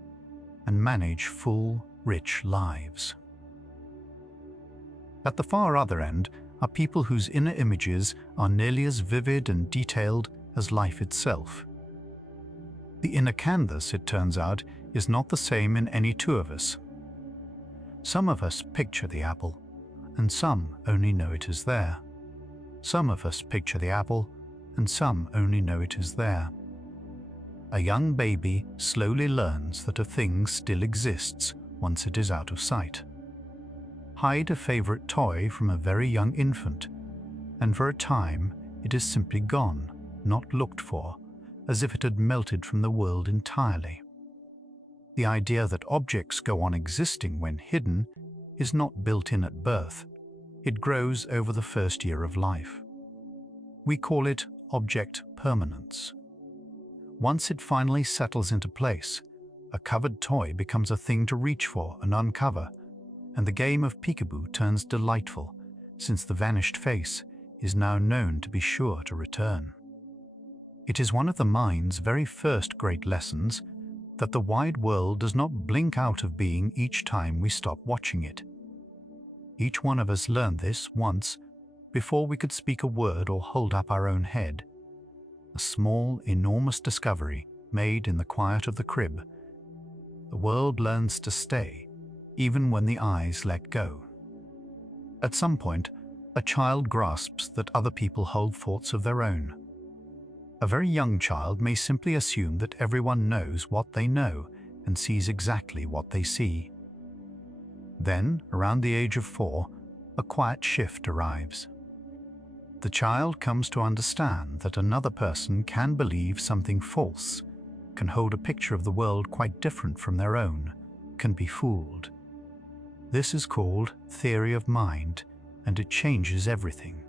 and manage full, rich lives. At the far other end are people whose inner images are nearly as vivid and detailed as life itself. The inner canvas, it turns out, is not the same in any two of us. Some of us picture the apple, and some only know it is there. Some of us picture the apple, and some only know it is there. A young baby slowly learns that a thing still exists once it is out of sight. Hide a favorite toy from a very young infant, and for a time it is simply gone, not looked for, as if it had melted from the world entirely. The idea that objects go on existing when hidden is not built in at birth. It grows over the first year of life. We call it object permanence. Once it finally settles into place, a covered toy becomes a thing to reach for and uncover, and the game of peekaboo turns delightful, since the vanished face is now known to be sure to return. It is one of the mind's very first great lessons that the wide world does not blink out of being each time we stop watching it. Each one of us learned this once before we could speak a word or hold up our own head. A small, enormous discovery made in the quiet of the crib. The world learns to stay, even when the eyes let go. At some point, a child grasps that other people hold thoughts of their own. A very young child may simply assume that everyone knows what they know and sees exactly what they see. Then, around the age of 4, a quiet shift arrives. The child comes to understand that another person can believe something false, can hold a picture of the world quite different from their own, can be fooled. This is called theory of mind, and it changes everything.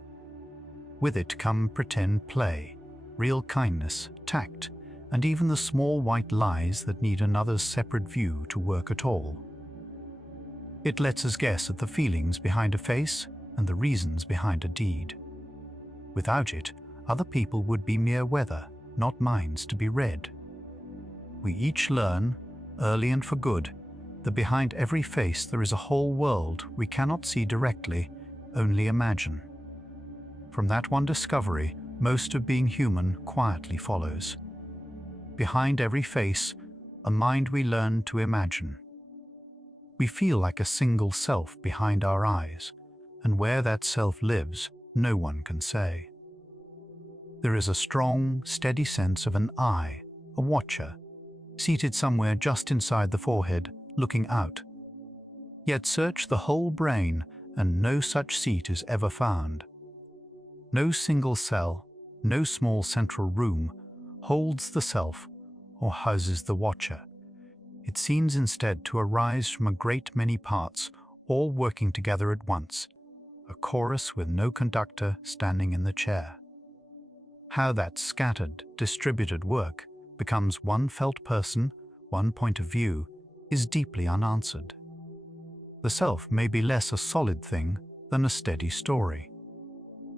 With it come pretend play, real kindness, tact, and even the small white lies that need another's separate view to work at all. It lets us guess at the feelings behind a face and the reasons behind a deed. Without it, other people would be mere weather, not minds to be read. We each learn, early and for good, that behind every face there is a whole world we cannot see directly, only imagine. From that one discovery, most of being human quietly follows. Behind every face, a mind we learn to imagine. We feel like a single self behind our eyes, and where that self lives, no one can say. There is a strong, steady sense of an I, a watcher, seated somewhere just inside the forehead, looking out. Yet search the whole brain, and no such seat is ever found. No single cell, no small central room holds the self or houses the watcher. It seems instead to arise from a great many parts, all working together at once, a chorus with no conductor standing in the chair. How that scattered, distributed work becomes one felt person, one point of view, is deeply unanswered. The self may be less a solid thing than a steady story.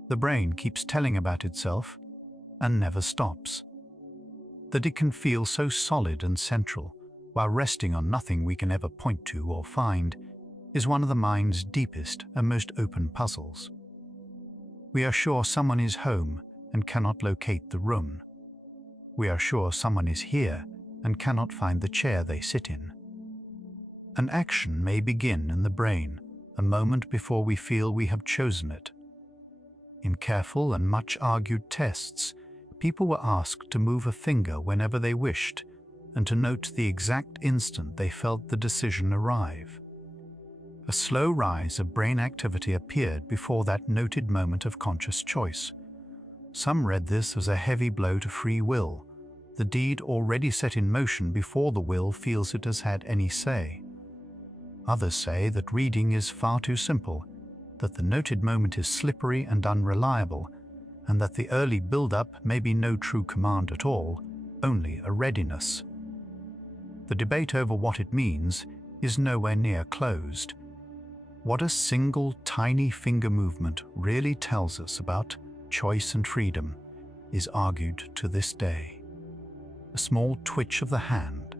The brain keeps telling about itself and never stops. That it can feel so solid and central while resting on nothing we can ever point to or find is one of the mind's deepest and most open puzzles. We are sure someone is home and cannot locate the room. We are sure someone is here and cannot find the chair they sit in. An action may begin in the brain a moment before we feel we have chosen it. In careful and much argued tests, people were asked to move a finger whenever they wished and to note the exact instant they felt the decision arrive. A slow rise of brain activity appeared before that noted moment of conscious choice. Some read this as a heavy blow to free will, the deed already set in motion before the will feels it has had any say. Others say that reading is far too simple, that the noted moment is slippery and unreliable, and that the early build-up may be no true command at all, only a readiness. The debate over what it means is nowhere near closed. What a single tiny finger movement really tells us about choice and freedom is argued to this day. A small twitch of the hand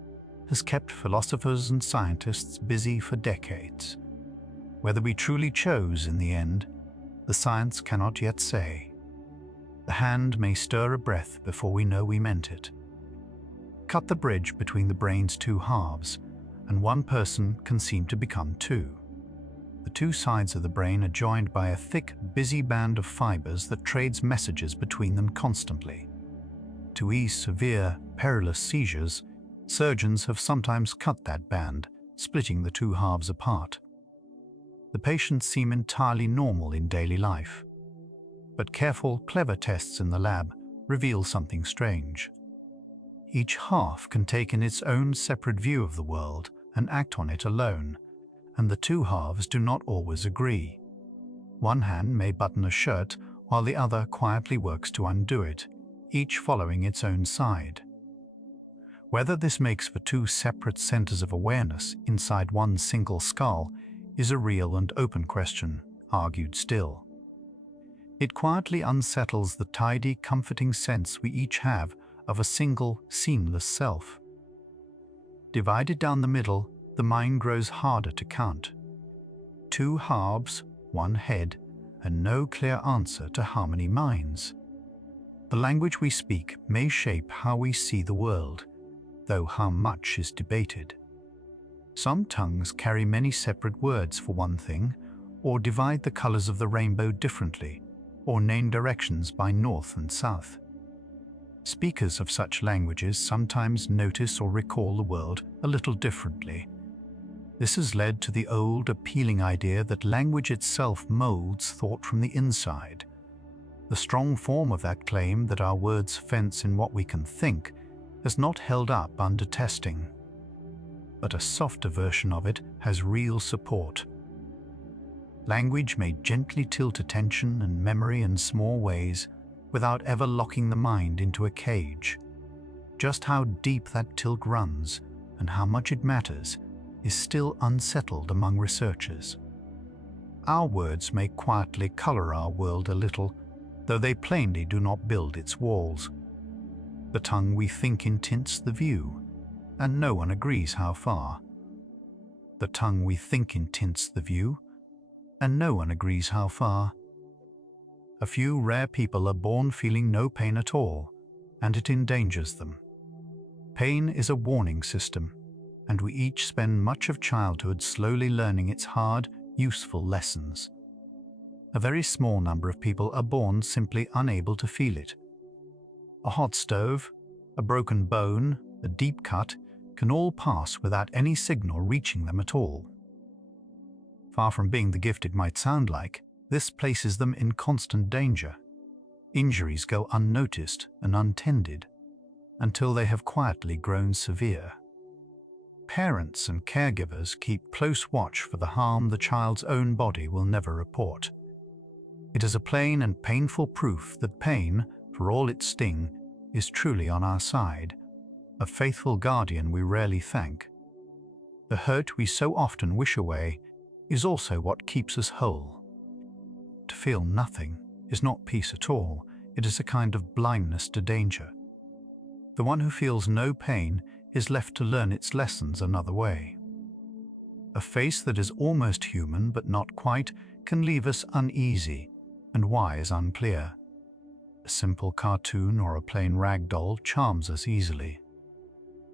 has kept philosophers and scientists busy for decades. Whether we truly chose in the end, the science cannot yet say. The hand may stir a breath before we know we meant it. Cut the bridge between the brain's two halves, and one person can seem to become two. The two sides of the brain are joined by a thick, busy band of fibers that trades messages between them constantly. To ease severe, perilous seizures, surgeons have sometimes cut that band, splitting the two halves apart. The patients seem entirely normal in daily life, but careful, clever tests in the lab reveal something strange. Each half can take in its own separate view of the world and act on it alone, and the two halves do not always agree. One hand may button a shirt while the other quietly works to undo it, each following its own side. Whether this makes for two separate centers of awareness inside one single skull is a real and open question, argued still. It quietly unsettles the tidy, comforting sense we each have of a single, seamless self. Divided down the middle, the mind grows harder to count. Two halves, one head, and no clear answer to how many minds. The language we speak may shape how we see the world, though how much is debated. Some tongues carry many separate words for one thing, or divide the colors of the rainbow differently, or name directions by north and south. Speakers of such languages sometimes notice or recall the world a little differently. This has led to the old, appealing idea that language itself molds thought from the inside. The strong form of that claim that our words fence in what we can think has not held up under testing. But a softer version of it has real support. Language may gently tilt attention and memory in small ways without ever locking the mind into a cage. Just how deep that tilt runs and how much it matters is still unsettled among researchers. Our words may quietly color our world a little, though they plainly do not build its walls. The tongue we think in tints the view, and no one agrees how far. The tongue we think in tints the view, and no one agrees how far. A few rare people are born feeling no pain at all, and it endangers them. Pain is a warning system, and we each spend much of childhood slowly learning its hard, useful lessons. A very small number of people are born simply unable to feel it. A hot stove, a broken bone, a deep cut can all pass without any signal reaching them at all. Far from being the gift it might sound like, this places them in constant danger. Injuries go unnoticed and untended until they have quietly grown severe. Parents and caregivers keep close watch for the harm the child's own body will never report. It is a plain and painful proof that pain, for all its sting, is truly on our side, a faithful guardian we rarely thank. The hurt we so often wish away is also what keeps us whole. To feel nothing is not peace at all, it is a kind of blindness to danger. The one who feels no pain is left to learn its lessons another way. A face that is almost human but not quite can leave us uneasy, and why is unclear. A simple cartoon or a plain rag doll charms us easily.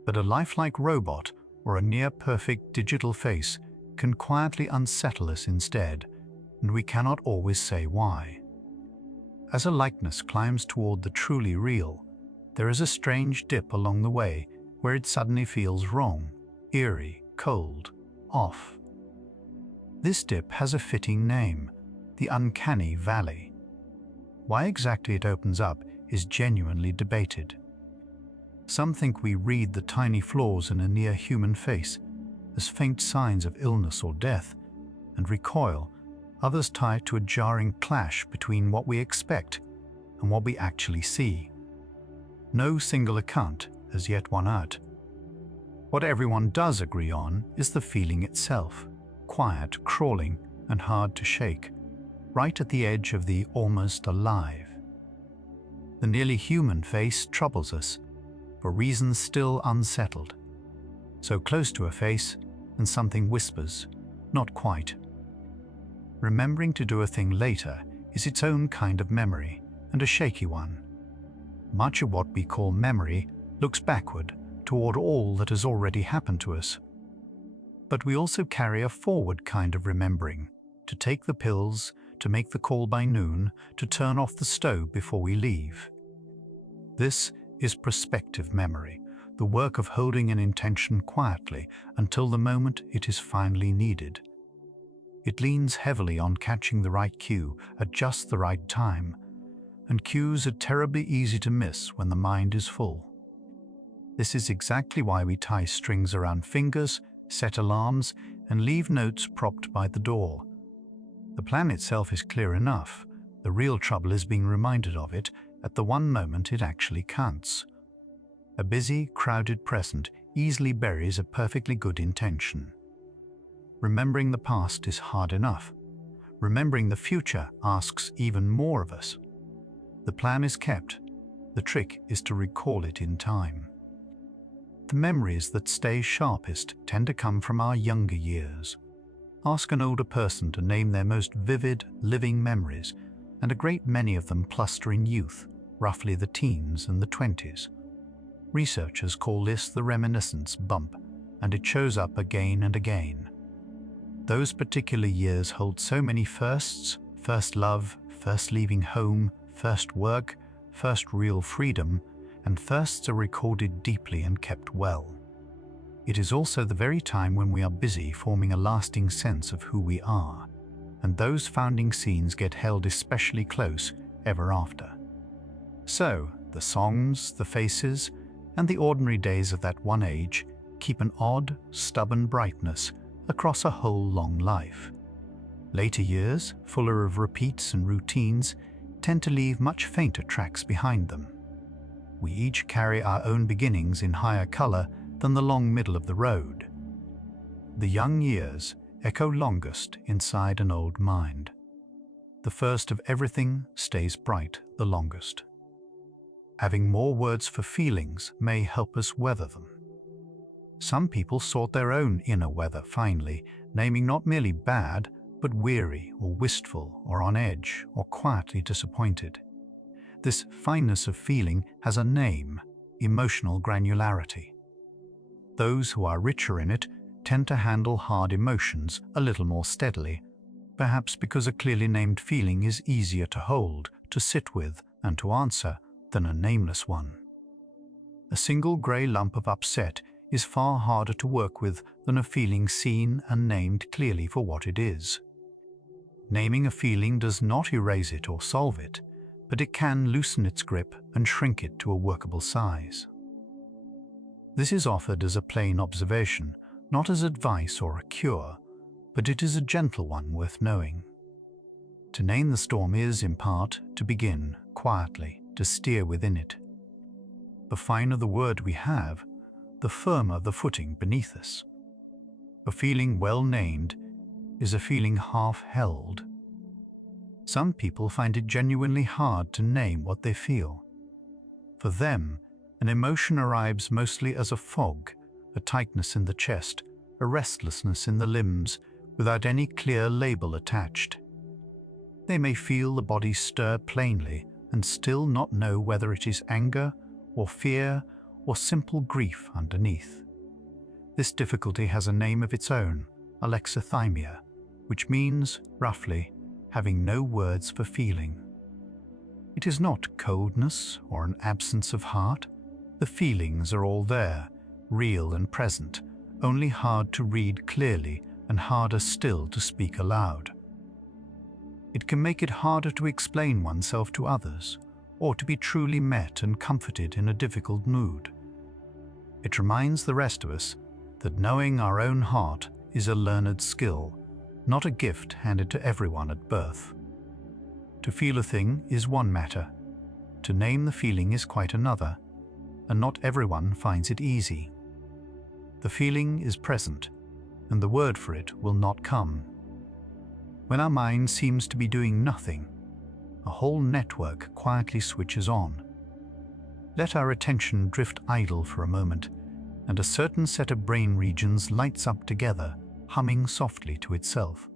But a lifelike robot or a near-perfect digital face can quietly unsettle us instead, and we cannot always say why. As a likeness climbs toward the truly real, there is a strange dip along the way where it suddenly feels wrong, eerie, cold, off. This dip has a fitting name, the uncanny valley. Why exactly it opens up is genuinely debated. Some think we read the tiny flaws in a near-human face as faint signs of illness or death, and recoil. Others tie it to a jarring clash between what we expect and what we actually see. No single account has yet won out. What everyone does agree on is the feeling itself, quiet, crawling, and hard to shake, right at the edge of the almost alive. The nearly human face troubles us, for reasons still unsettled. So close to a face, and something whispers, not quite. Remembering to do a thing later is its own kind of memory, and a shaky one. Much of what we call memory looks backward toward all that has already happened to us. But we also carry a forward kind of remembering, to take the pills, to make the call by noon, to turn off the stove before we leave. This is prospective memory, the work of holding an intention quietly until the moment it is finally needed. It leans heavily on catching the right cue at just the right time, and cues are terribly easy to miss when the mind is full. This is exactly why we tie strings around fingers, set alarms, and leave notes propped by the door. The plan itself is clear enough. The real trouble is being reminded of it at the one moment it actually counts. A busy, crowded present easily buries a perfectly good intention. Remembering the past is hard enough. Remembering the future asks even more of us. The plan is kept. The trick is to recall it in time. The memories that stay sharpest tend to come from our younger years. Ask an older person to name their most vivid, living memories, and a great many of them cluster in youth, roughly the teens and the 20s. Researchers call this the reminiscence bump, and it shows up again and again. Those particular years hold so many firsts: first love, first leaving home, first work, first real freedom, and firsts are recorded deeply and kept well. It is also the very time when we are busy forming a lasting sense of who we are, and those founding scenes get held especially close ever after. So, the songs, the faces, and the ordinary days of that one age keep an odd, stubborn brightness across a whole long life. Later years, fuller of repeats and routines, tend to leave much fainter tracks behind them. We each carry our own beginnings in higher color than the long middle of the road. The young years echo longest inside an old mind. The first of everything stays bright the longest. Having more words for feelings may help us weather them. Some people sort their own inner weather finely, naming not merely bad, but weary or wistful or on edge or quietly disappointed. This fineness of feeling has a name: emotional granularity. Those who are richer in it tend to handle hard emotions a little more steadily, perhaps because a clearly named feeling is easier to hold, to sit with, and to answer than a nameless one. A single grey lump of upset is far harder to work with than a feeling seen and named clearly for what it is. Naming a feeling does not erase it or solve it, but it can loosen its grip and shrink it to a workable size. This is offered as a plain observation, not as advice or a cure, but it is a gentle one worth knowing. To name the storm is, in part, to begin quietly, to steer within it. The finer the word we have, the firmer the footing beneath us. A feeling well named is a feeling half held. Some people find it genuinely hard to name what they feel. For them, an emotion arrives mostly as a fog, a tightness in the chest, a restlessness in the limbs, without any clear label attached. They may feel the body stir plainly and still not know whether it is anger or fear or simple grief underneath. This difficulty has a name of its own, alexithymia, which means, roughly, having no words for feeling. It is not coldness or an absence of heart. The feelings are all there, real and present, only hard to read clearly and harder still to speak aloud. It can make it harder to explain oneself to others, or to be truly met and comforted in a difficult mood. It reminds the rest of us that knowing our own heart is a learned skill, not a gift handed to everyone at birth. To feel a thing is one matter. To name the feeling is quite another, and not everyone finds it easy. The feeling is present, and the word for it will not come. When our mind seems to be doing nothing, a whole network quietly switches on. Let our attention drift idle for a moment, and a certain set of brain regions lights up together, humming softly to itself.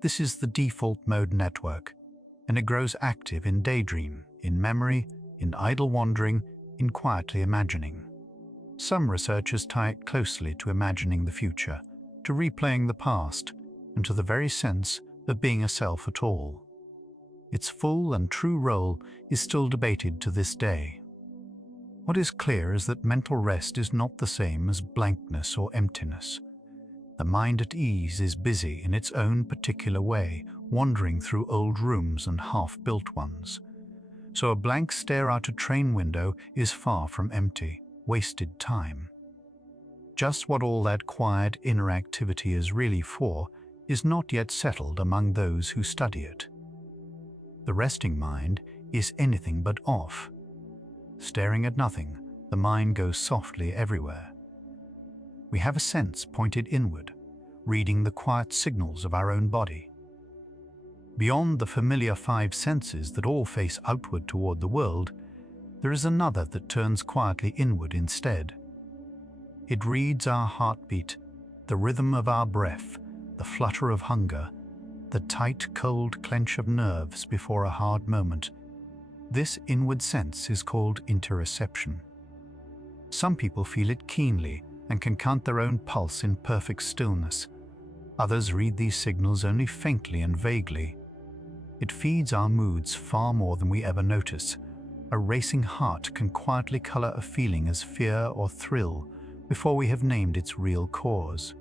This is the default mode network, and it grows active in daydream, in memory, in idle wandering, in quietly imagining. Some researchers tie it closely to imagining the future, to replaying the past, and to the very sense of being a self at all. Its full and true role is still debated to this day. What is clear is that mental rest is not the same as blankness or emptiness. The mind at ease is busy in its own particular way, wandering through old rooms and half-built ones. So a blank stare out a train window is far from empty, wasted time. Just what all that quiet inner activity is really for is not yet settled among those who study it. The resting mind is anything but off. Staring at nothing, the mind goes softly everywhere. We have a sense pointed inward, reading the quiet signals of our own body. Beyond the familiar five senses that all face outward toward the world, there is another that turns quietly inward instead. It reads our heartbeat, the rhythm of our breath, the flutter of hunger, the tight, cold clench of nerves before a hard moment. This inward sense is called interoception. Some people feel it keenly and can count their own pulse in perfect stillness. Others read these signals only faintly and vaguely. It feeds our moods far more than we ever notice. A racing heart can quietly color a feeling as fear or thrill before we have named its real cause.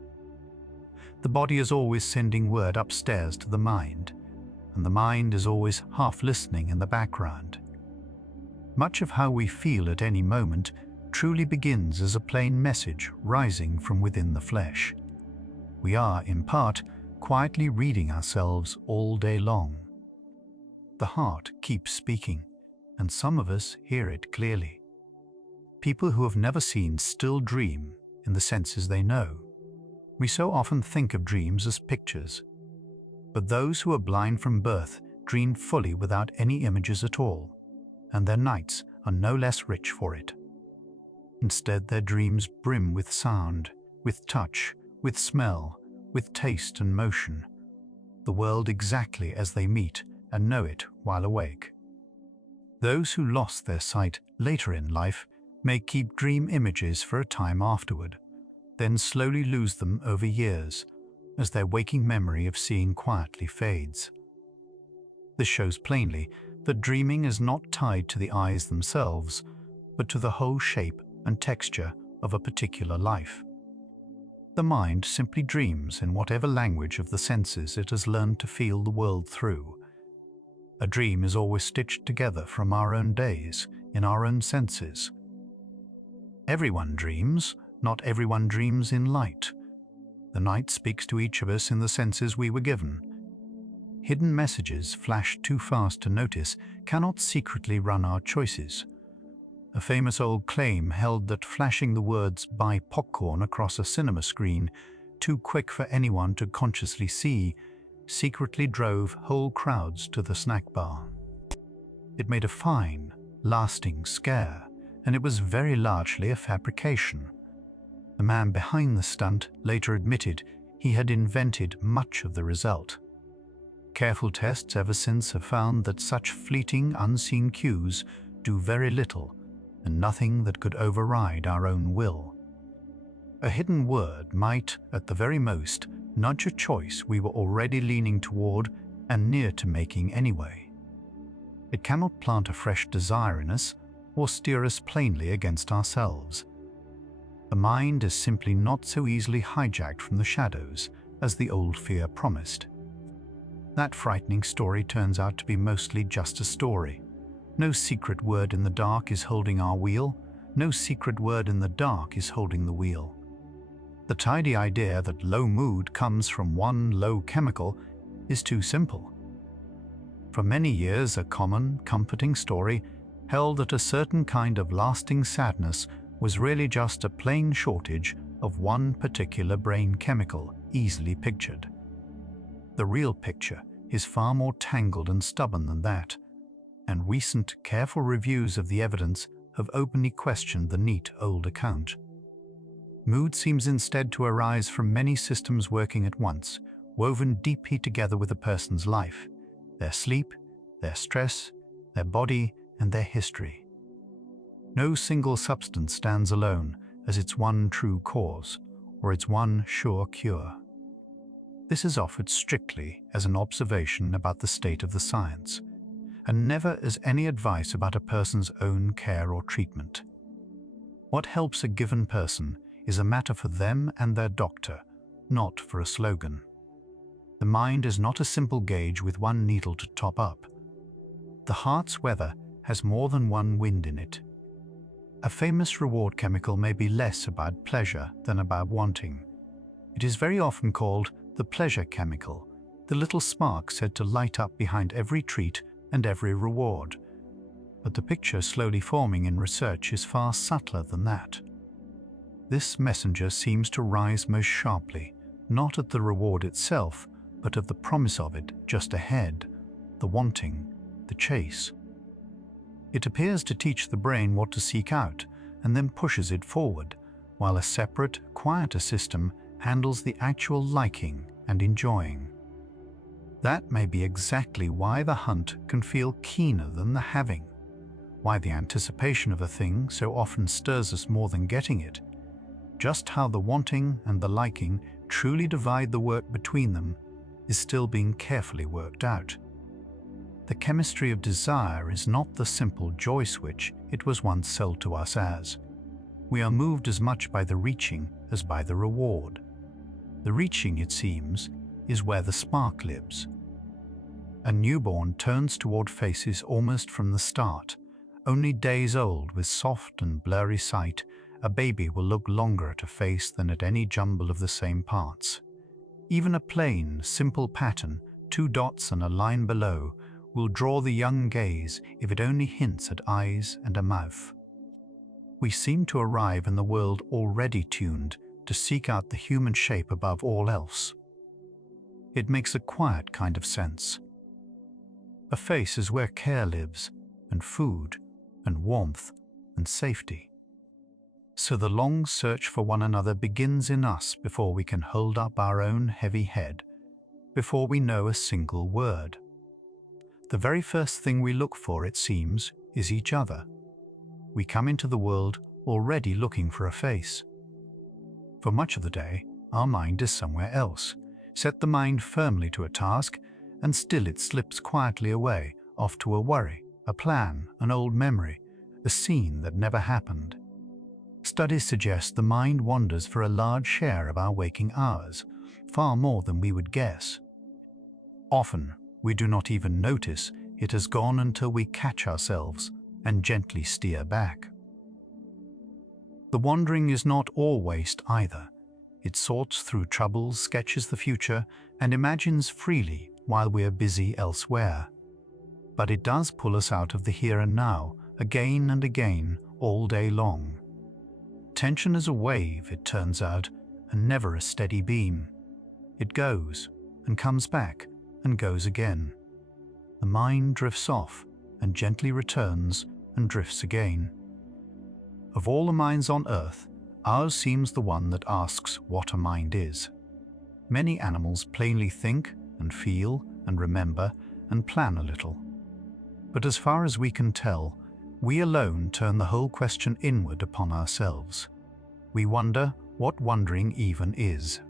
The body is always sending word upstairs to the mind, and the mind is always half listening in the background. Much of how we feel at any moment truly begins as a plain message rising from within the flesh. We are, in part, quietly reading ourselves all day long. The heart keeps speaking, and some of us hear it clearly. People who have never seen still dream in the senses they know. We so often think of dreams as pictures, but those who are blind from birth dream fully without any images at all, and their nights are no less rich for it. Instead, their dreams brim with sound, with touch, with smell, with taste and motion, the world exactly as they meet and know it while awake. Those who lost their sight later in life may keep dream images for a time afterward, then slowly lose them over years as their waking memory of seeing quietly fades. This shows plainly that dreaming is not tied to the eyes themselves, but to the whole shape and texture of a particular life. The mind simply dreams in whatever language of the senses it has learned to feel the world through. A dream is always stitched together from our own days, in our own senses. Everyone dreams, not everyone dreams in light. The night speaks to each of us in the senses we were given. Hidden messages, flashed too fast to notice, cannot secretly run our choices. A famous old claim held that flashing the words "buy popcorn" across a cinema screen, too quick for anyone to consciously see, secretly drove whole crowds to the snack bar. It made a fine, lasting scare, and it was very largely a fabrication. The man behind the stunt later admitted he had invented much of the result. Careful tests ever since have found that such fleeting, unseen cues do very little, and nothing that could override our own will. A hidden word might, at the very most, nudge a choice we were already leaning toward and near to making anyway. It cannot plant a fresh desire in us or steer us plainly against ourselves. The mind is simply not so easily hijacked from the shadows as the old fear promised. That frightening story turns out to be mostly just a story. No secret word in the dark is holding our wheel. No secret word in the dark is holding the wheel. The tidy idea that low mood comes from one low chemical is too simple. For many years, a common, comforting story held that a certain kind of lasting sadness was really just a plain shortage of one particular brain chemical, easily pictured. The real picture is far more tangled and stubborn than that, and recent careful reviews of the evidence have openly questioned the neat old account. Mood seems instead to arise from many systems working at once, woven deeply together with a person's life, their sleep, their stress, their body, and their history. No single substance stands alone as its one true cause, or its one sure cure. This is offered strictly as an observation about the state of the science, and never as any advice about a person's own care or treatment. What helps a given person is a matter for them and their doctor, not for a slogan. The mind is not a simple gauge with one needle to top up. The heart's weather has more than one wind in it. A famous reward chemical may be less about pleasure than about wanting. It is very often called the pleasure chemical, the little spark said to light up behind every treat and every reward. But the picture slowly forming in research is far subtler than that. This messenger seems to rise most sharply, not at the reward itself, but at the promise of it just ahead, the wanting, the chase. It appears to teach the brain what to seek out and then pushes it forward, while a separate, quieter system handles the actual liking and enjoying. That may be exactly why the hunt can feel keener than the having, why the anticipation of a thing so often stirs us more than getting it. Just how the wanting and the liking truly divide the work between them is still being carefully worked out. The chemistry of desire is not the simple joy switch it was once sold to us as. We are moved as much by the reaching as by the reward. The reaching, it seems, is where the spark lives. A newborn turns toward faces almost from the start. Only days old, with soft and blurry sight, a baby will look longer at a face than at any jumble of the same parts. Even a plain, simple pattern, 2 dots and a line below, will draw the young gaze if it only hints at eyes and a mouth. We seem to arrive in the world already tuned to seek out the human shape above all else. It makes a quiet kind of sense. A face is where care lives, and food, and warmth, and safety. So the long search for one another begins in us before we can hold up our own heavy head, before we know a single word. The very first thing we look for, it seems, is each other. We come into the world already looking for a face. For much of the day, our mind is somewhere else. Set the mind firmly to a task, and still it slips quietly away, off to a worry, a plan, an old memory, a scene that never happened. Studies suggest the mind wanders for a large share of our waking hours, far more than we would guess. Often, we do not even notice it has gone until we catch ourselves and gently steer back. The wandering is not all waste either. It sorts through troubles, sketches the future, and imagines freely while we are busy elsewhere. But it does pull us out of the here and now, again and again, all day long. Tension is a wave, it turns out, and never a steady beam. It goes, and comes back, and goes again. The mind drifts off, and gently returns, and drifts again. Of all the minds on earth, ours seems the one that asks what a mind is. Many animals plainly think, and feel, and remember, and plan a little. But as far as we can tell, we alone turn the whole question inward upon ourselves. We wonder what wondering even is.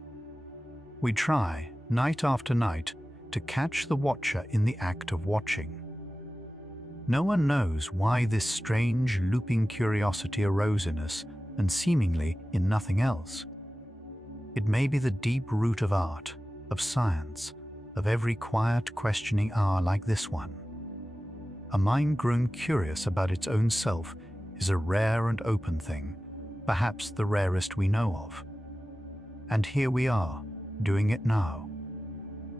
We try, night after night, to catch the watcher in the act of watching. No one knows why this strange, looping curiosity arose in us and seemingly in nothing else. It may be the deep root of art, of science, of every quiet, questioning hour like this one. A mind grown curious about its own self is a rare and open thing, perhaps the rarest we know of. And here we are, doing it now.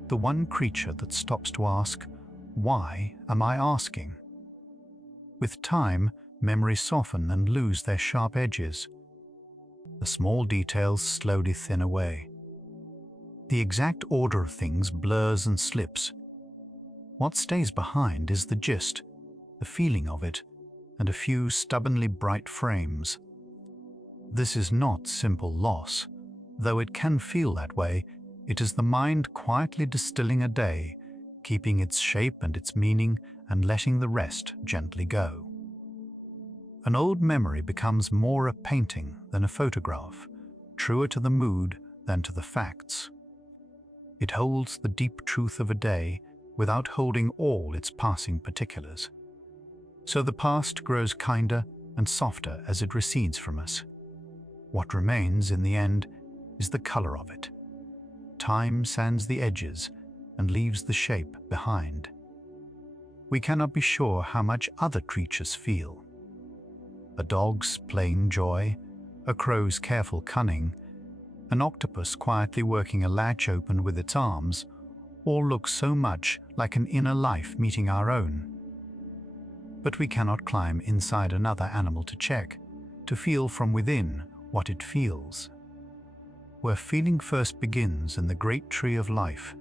The one creature that stops to ask, why am I asking? With time, memories soften and lose their sharp edges. The small details slowly thin away. The exact order of things blurs and slips. What stays behind is the gist, the feeling of it, and a few stubbornly bright frames. This is not simple loss. Though it can feel that way, it is the mind quietly distilling a day, keeping its shape and its meaning and letting the rest gently go. An old memory becomes more a painting than a photograph, truer to the mood than to the facts. It holds the deep truth of a day without holding all its passing particulars. So the past grows kinder and softer as it recedes from us. What remains in the end is the color of it. Time sands the edges and leaves the shape behind. We cannot be sure how much other creatures feel. A dog's plain joy, a crow's careful cunning, an octopus quietly working a latch open with its arms, all look so much like an inner life meeting our own. But we cannot climb inside another animal to check, to feel from within what it feels. Where feeling first begins in the great tree of life,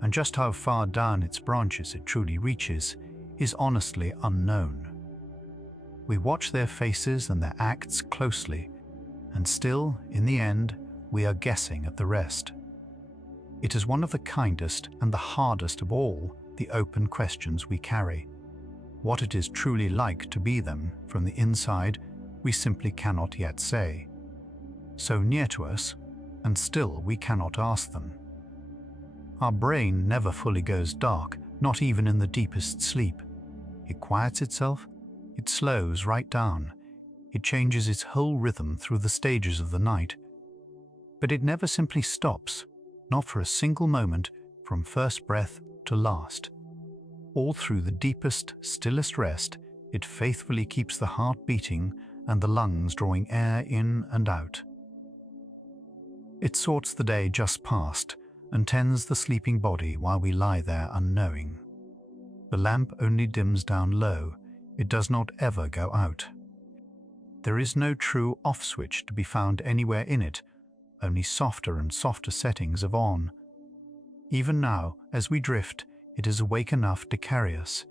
and just how far down its branches it truly reaches, is honestly unknown. We watch their faces and their acts closely, and still, in the end, we are guessing at the rest. It is one of the kindest and the hardest of all the open questions we carry. What it is truly like to be them from the inside, we simply cannot yet say. So near to us, and still we cannot ask them. Our brain never fully goes dark, not even in the deepest sleep. It quiets itself, it slows right down, it changes its whole rhythm through the stages of the night. But it never simply stops, not for a single moment, from first breath to last. All through the deepest, stillest rest, it faithfully keeps the heart beating and the lungs drawing air in and out. It sorts the day just past and tends the sleeping body while we lie there unknowing. The lamp only dims down low, it does not ever go out. There is no true off switch to be found anywhere in it, only softer and softer settings of on. Even now, as we drift, it is awake enough to carry us.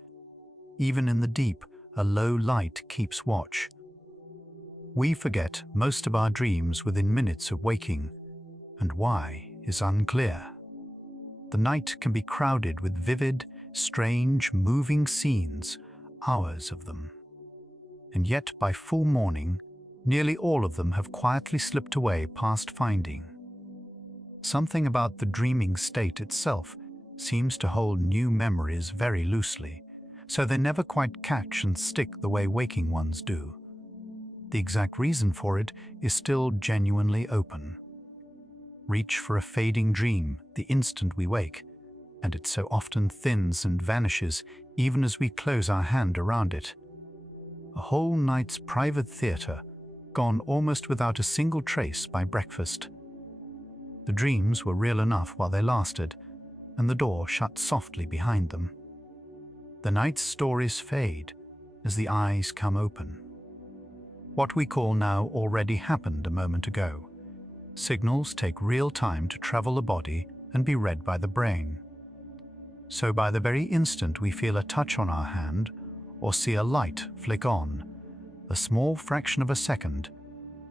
Even in the deep, a low light keeps watch. We forget most of our dreams within minutes of waking, and why is unclear. The night can be crowded with vivid, strange, moving scenes, hours of them. And yet by full morning, nearly all of them have quietly slipped away past finding. Something about the dreaming state itself seems to hold new memories very loosely, so they never quite catch and stick the way waking ones do. The exact reason for it is still genuinely open. Reach for a fading dream the instant we wake, and it so often thins and vanishes even as we close our hand around it. A whole night's private theater, gone almost without a single trace by breakfast. The dreams were real enough while they lasted, and the door shut softly behind them. The night's stories fade as the eyes come open. What we call now already happened a moment ago. Signals take real time to travel the body and be read by the brain. So by the very instant we feel a touch on our hand or see a light flick on, the small fraction of a second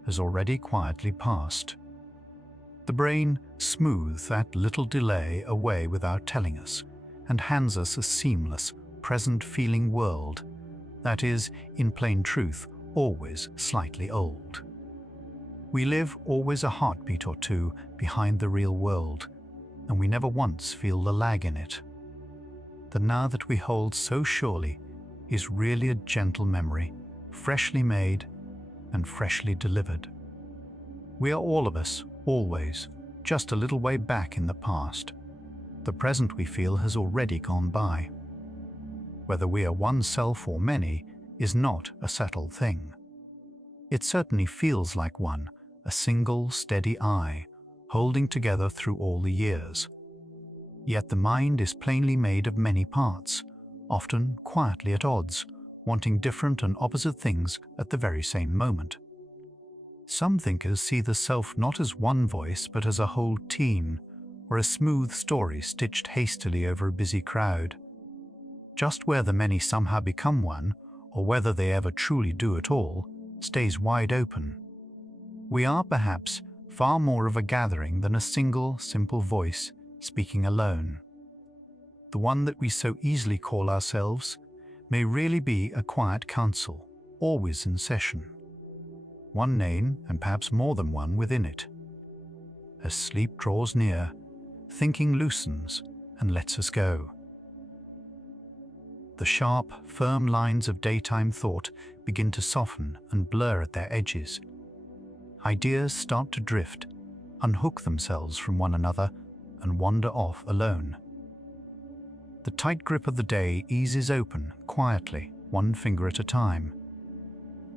has already quietly passed. The brain smooths that little delay away without telling us and hands us a seamless, present-feeling world that is, in plain truth, always slightly old. We live always a heartbeat or two behind the real world, and we never once feel the lag in it. The now that we hold so surely is really a gentle memory, freshly made and freshly delivered. We are all of us, always, just a little way back in the past. The present we feel has already gone by. Whether we are one self or many is not a settled thing. It certainly feels like one, a single steady I, holding together through all the years. Yet the mind is plainly made of many parts, often quietly at odds, wanting different and opposite things at the very same moment. Some thinkers see the self not as one voice but as a whole team, or a smooth story stitched hastily over a busy crowd. Just where the many somehow become one, or whether they ever truly do at all, stays wide open. We are perhaps far more of a gathering than a single, simple voice speaking alone. The one that we so easily call ourselves may really be a quiet council, always in session. One name, and perhaps more than one within it. As sleep draws near, thinking loosens and lets us go. The sharp, firm lines of daytime thought begin to soften and blur at their edges. Ideas start to drift, unhook themselves from one another, and wander off alone. The tight grip of the day eases open quietly, one finger at a time.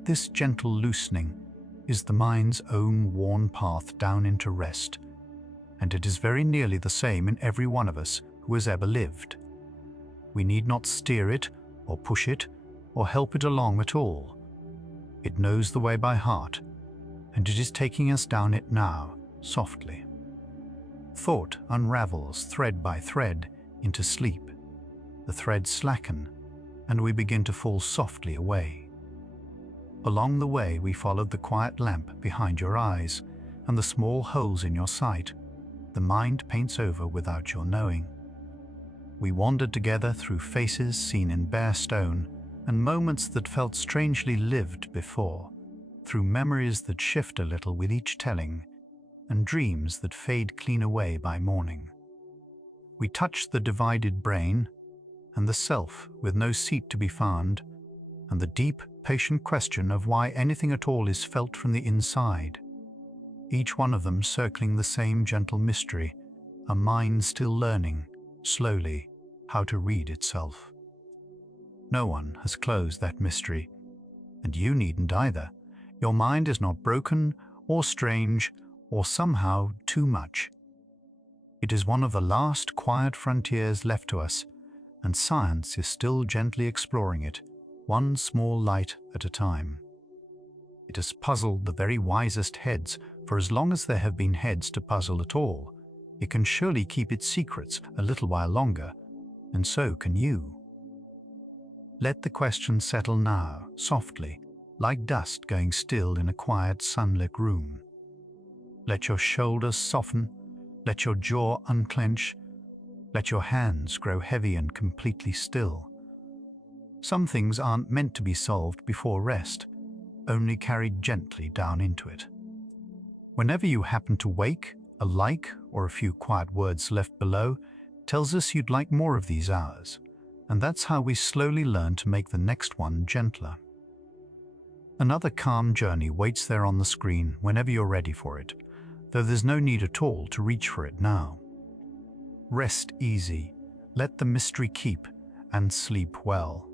This gentle loosening is the mind's own worn path down into rest, and it is very nearly the same in every one of us who has ever lived. We need not steer it, or push it, or help it along at all. It knows the way by heart, and it is taking us down it now, softly. Thought unravels thread by thread into sleep. The threads slacken, and we begin to fall softly away. Along the way we followed the quiet lamp behind your eyes and the small holes in your sight the mind paints over without your knowing. We wandered together through faces seen in bare stone and moments that felt strangely lived before, through memories that shift a little with each telling, and dreams that fade clean away by morning. We touched the divided brain and the self with no seat to be found, and the deep, patient question of why anything at all is felt from the inside, each one of them circling the same gentle mystery, a mind still learning, slowly, how to read itself. No one has closed that mystery, and you needn't either. Your mind is not broken, or strange, or somehow too much. It is one of the last quiet frontiers left to us, and science is still gently exploring it, one small light at a time. It has puzzled the very wisest heads for as long as there have been heads to puzzle at all. It can surely keep its secrets a little while longer, and so can you. Let the question settle now, softly, like dust going still in a quiet sunlit room. Let your shoulders soften, let your jaw unclench, let your hands grow heavy and completely still. Some things aren't meant to be solved before rest, only carried gently down into it. Whenever you happen to wake, a like or a few quiet words left below tells us you'd like more of these hours, and that's how we slowly learn to make the next one gentler. Another calm journey waits there on the screen whenever you're ready for it, though there's no need at all to reach for it now. Rest easy, let the mystery keep, and sleep well.